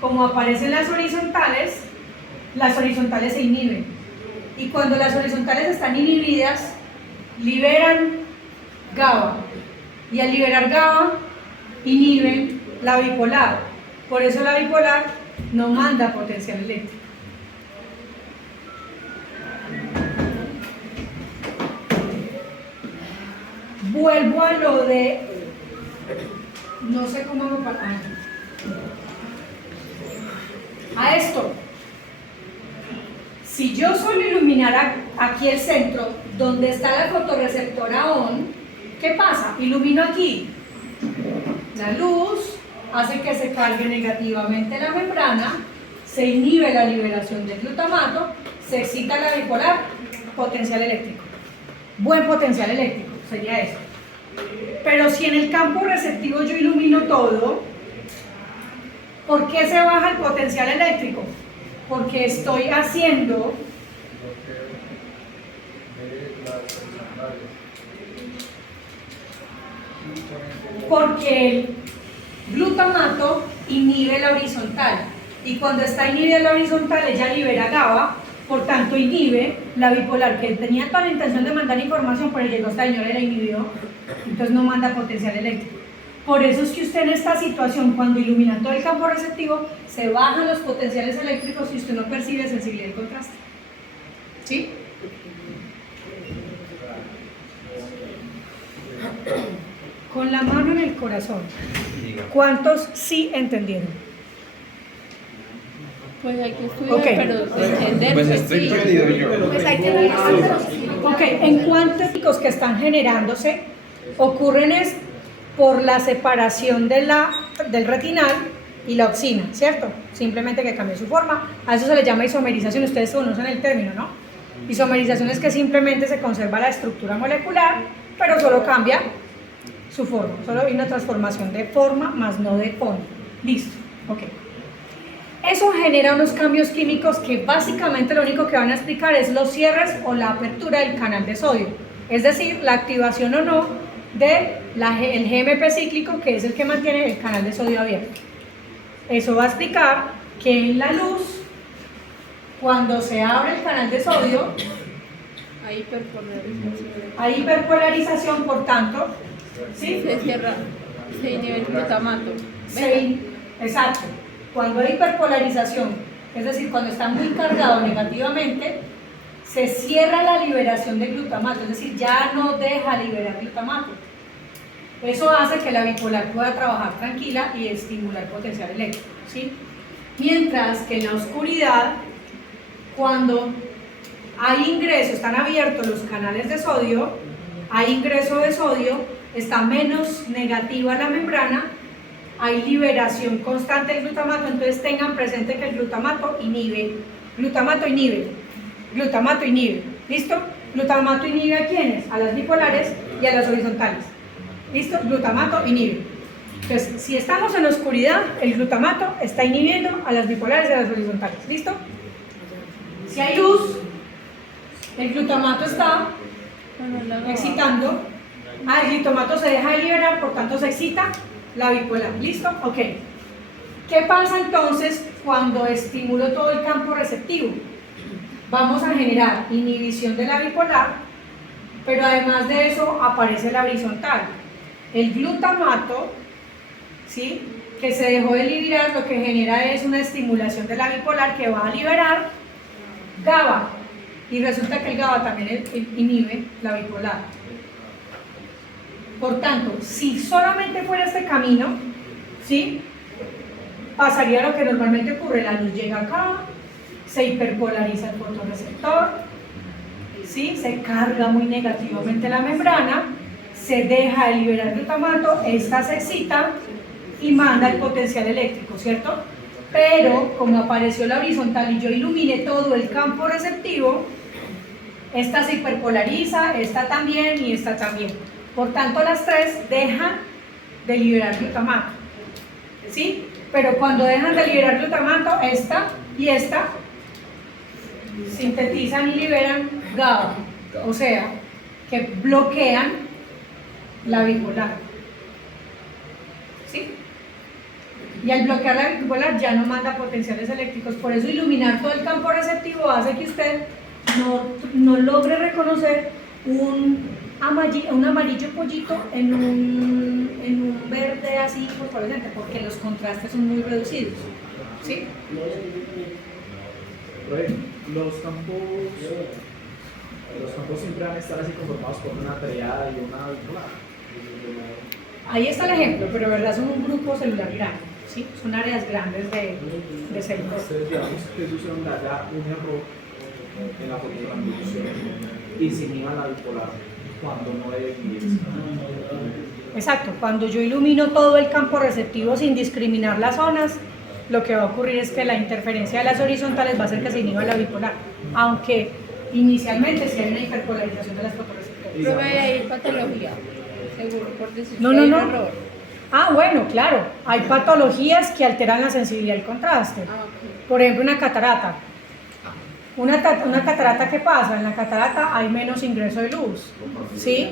como aparecen las horizontales, las horizontales se inhiben. Y cuando las horizontales están inhibidas, liberan GABA. Y al liberar GABA, inhiben la bipolar. Por eso la bipolar no manda potencial eléctrico. Vuelvo a lo de, no sé cómo me pasa, a esto. Si yo solo iluminara aquí el centro, donde está la fotorreceptora ON, ¿qué pasa? Ilumino aquí. La luz hace que se cargue negativamente la membrana, se inhibe la liberación de glutamato, se excita la bipolar, potencial eléctrico. Buen potencial eléctrico sería eso. Pero si en el campo receptivo yo ilumino todo, ¿por qué se baja el potencial eléctrico? Porque estoy haciendo porque el glutamato inhibe la horizontal y cuando está inhibida la horizontal ella libera GABA, por tanto inhibe la bipolar, que tenía toda la intención de mandar información, pero llegó hasta el señor y la inhibió, entonces no manda potencial eléctrico. Por eso es que usted en esta situación, cuando ilumina todo el campo receptivo, se bajan los potenciales eléctricos y usted no percibe sensibilidad y contraste. ¿Sí? Con la mano en el corazón, ¿cuántos sí entendieron? Pues hay que estudiar, Ok. pero entender Pues que estoy sí. perdido yo. Pues hay que revisarlo. Ok, en cuántos que están generándose ocurren es por la separación de del retinal y la opsina, ¿cierto? Simplemente que cambie su forma. A eso se le llama isomerización, ustedes conocen el término, ¿no? Isomerización es que simplemente se conserva la estructura molecular, pero solo cambia su forma, solo hay una transformación de forma, más no de fondo. Listo, ok. Eso genera unos cambios químicos que básicamente lo único que van a explicar es los cierres o la apertura del canal de sodio, es decir, la activación o no del GMP cíclico, que es el que mantiene el canal de sodio abierto. Eso va a explicar que en la luz, cuando se abre el canal de sodio, Hay hiperpolarización. hay hiperpolarización, por tanto, ¿sí? Se cierra, se inhibe el glutamato. Exacto. Cuando hay hiperpolarización, es decir, cuando está muy cargado negativamente, se cierra la liberación de glutamato, es decir, ya no deja liberar glutamato. Eso hace que la bipolar pueda trabajar tranquila y estimular potencial eléctrico, ¿sí? Mientras que en la oscuridad, cuando hay ingreso, están abiertos los canales de sodio, hay ingreso de sodio, está menos negativa la membrana, hay liberación constante del glutamato, entonces tengan presente que el glutamato inhibe, ¿listo? Glutamato inhibe ¿a quiénes? A las bipolares y a las horizontales, ¿listo? Glutamato inhibe. Entonces, si estamos en la oscuridad, el glutamato está inhibiendo a las bipolares y a las horizontales, ¿listo? Si hay luz, el glutamato está excitando, el glutamato se deja de liberar, por tanto se excita la bipolar, ¿listo? Ok. ¿Qué pasa entonces cuando estimulo todo el campo receptivo? Vamos a generar inhibición de la bipolar, pero además de eso aparece la horizontal. El glutamato, ¿sí?, que se dejó de liberar, lo que genera es una estimulación de la bipolar que va a liberar GABA, y resulta que el GABA también inhibe la bipolar. Por tanto, si solamente fuera este camino, ¿sí?, pasaría lo que normalmente ocurre: la luz llega acá, se hiperpolariza el fotorreceptor, ¿sí?, se carga muy negativamente la membrana, se deja de liberar glutamato, esta se excita y manda el potencial eléctrico, ¿cierto? Pero como apareció la horizontal y yo iluminé todo el campo receptivo, esta se hiperpolariza, esta también y esta también. Por tanto, las tres dejan de liberar glutamato, ¿sí? Pero cuando dejan de liberar glutamato, esta y esta sintetizan y liberan GABA, o sea, que bloquean la bipolar, ¿sí? Y al bloquear la bipolar ya no manda potenciales eléctricos. Por eso iluminar todo el campo receptivo hace que usted no logre reconocer un amarillo pollito en un verde así fosforescente, porque los contrastes son muy reducidos. ¿Sí? Los campos siempre van a estar así conformados por una triada y una bipolar. Ahí está el ejemplo, pero en verdad son un grupo celular grande, ¿sí? Son áreas grandes de células. Entonces, digamos que eso donde haya un error en la fototransducción y se inhiba la bipolar cuando no debe inhibirse. Exacto, cuando yo ilumino todo el campo receptivo sin discriminar las zonas, lo que va a ocurrir es que la interferencia de las horizontales va a hacer que se inhiba la bipolar, aunque inicialmente sí hay una hiperpolarización de las fotorreceptores. Pero vaya a ir patología, seguro, por decir No, que no, hay no. un error. Ah, bueno, claro, hay patologías que alteran la sensibilidad del contraste. Ah, ok. Por ejemplo, una catarata. Una catarata, ¿qué pasa? En la catarata hay menos ingreso de luz, ¿sí?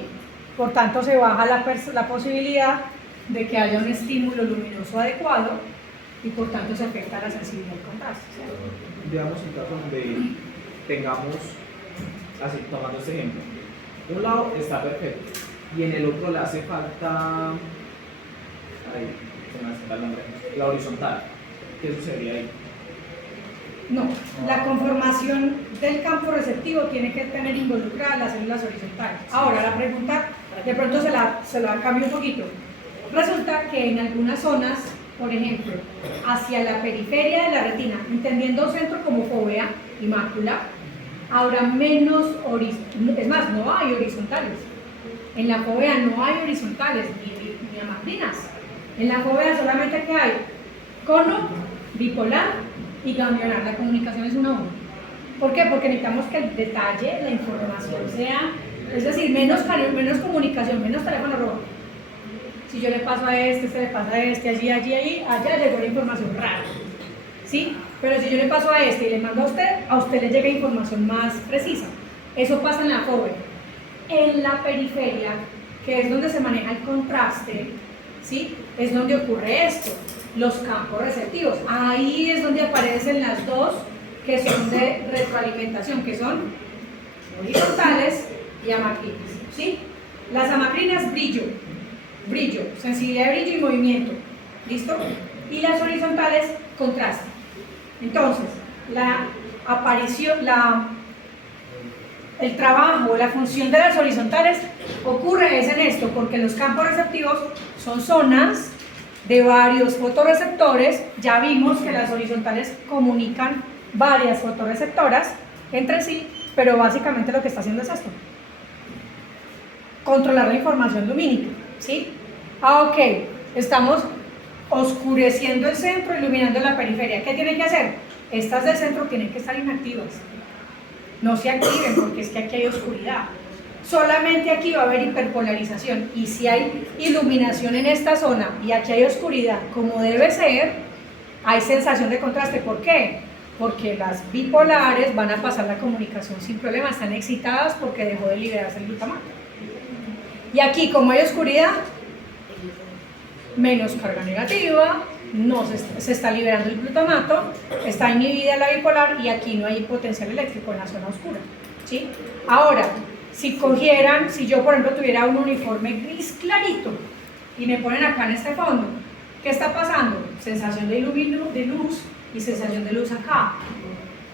Por tanto, se baja la posibilidad de que haya un estímulo luminoso adecuado y por tanto se afecta la sensibilidad del contraste. ¿Sí? Digamos un caso donde tengamos, así tomando este ejemplo, un lado está perfecto y en el otro le hace falta, ahí, se me hace el nombre, la horizontal. ¿Qué sucedería ahí? No, la conformación del campo receptivo tiene que tener involucradas las células horizontales. Ahora, la pregunta, de pronto se la cambio un poquito. Resulta que en algunas zonas, por ejemplo, hacia la periferia de la retina, entendiendo centro como fóvea y mácula, habrá menos horizontales, es más, no hay horizontales. En la fóvea no hay horizontales ni amacrinas. En la fóvea solamente que hay cono, bipolar y ganglionar. La comunicación es 1 a 1. ¿Por qué? Porque necesitamos que el detalle, la información sea, es decir, menos comunicación, menos teléfono rojo. Si yo le paso a este le pasa a este, allí, allá llegó la información rara, ¿sí? Pero si yo le paso a este y le mando a usted le llega información más precisa. Eso pasa en la fóvea. En la periferia, que es donde se maneja el contraste, ¿sí? Es donde ocurre esto, los campos receptivos. Ahí es donde aparecen las dos que son de retroalimentación, que son horizontales y amacrinas, ¿sí? Las amacrinas, brillo, sensibilidad de brillo y movimiento, ¿listo? Y las horizontales, contraste. Entonces, el trabajo, la función de las horizontales ocurre es en esto, porque los campos receptivos son zonas de varios fotorreceptores. Ya vimos que las horizontales comunican varias fotorreceptoras entre sí, pero básicamente lo que está haciendo es esto: controlar la información lumínica, ¿sí? Ah, ok, estamos oscureciendo el centro, iluminando la periferia. ¿Qué tiene que hacer? Estas del centro tienen que estar inactivas, no se activen, porque es que aquí hay oscuridad. Solamente aquí va a haber hiperpolarización, y si hay iluminación en esta zona y aquí hay oscuridad como debe ser, hay sensación de contraste. ¿Por qué? Porque las bipolares van a pasar la comunicación sin problema, están excitadas porque dejó de liberarse el glutamato. Y aquí, como hay oscuridad, menos carga negativa, no se está liberando el glutamato, está inhibida la bipolar y aquí no hay potencial eléctrico en la zona oscura, ¿sí? Ahora, si yo por ejemplo tuviera un uniforme gris clarito y me ponen acá en este fondo, ¿qué está pasando? Sensación de luz y sensación de luz acá,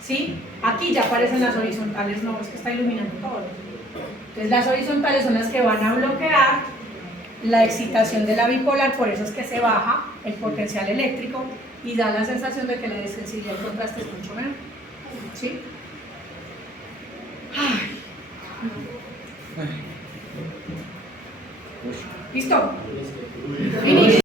¿sí? Aquí ya aparecen las horizontales, no, es que está iluminando todo. Entonces las horizontales son las que van a bloquear la excitación de la bipolar, por eso es que se baja el potencial eléctrico y da la sensación de que la sensibilidad del contraste es mucho menor, ¿sí? ¿Listo? Finish.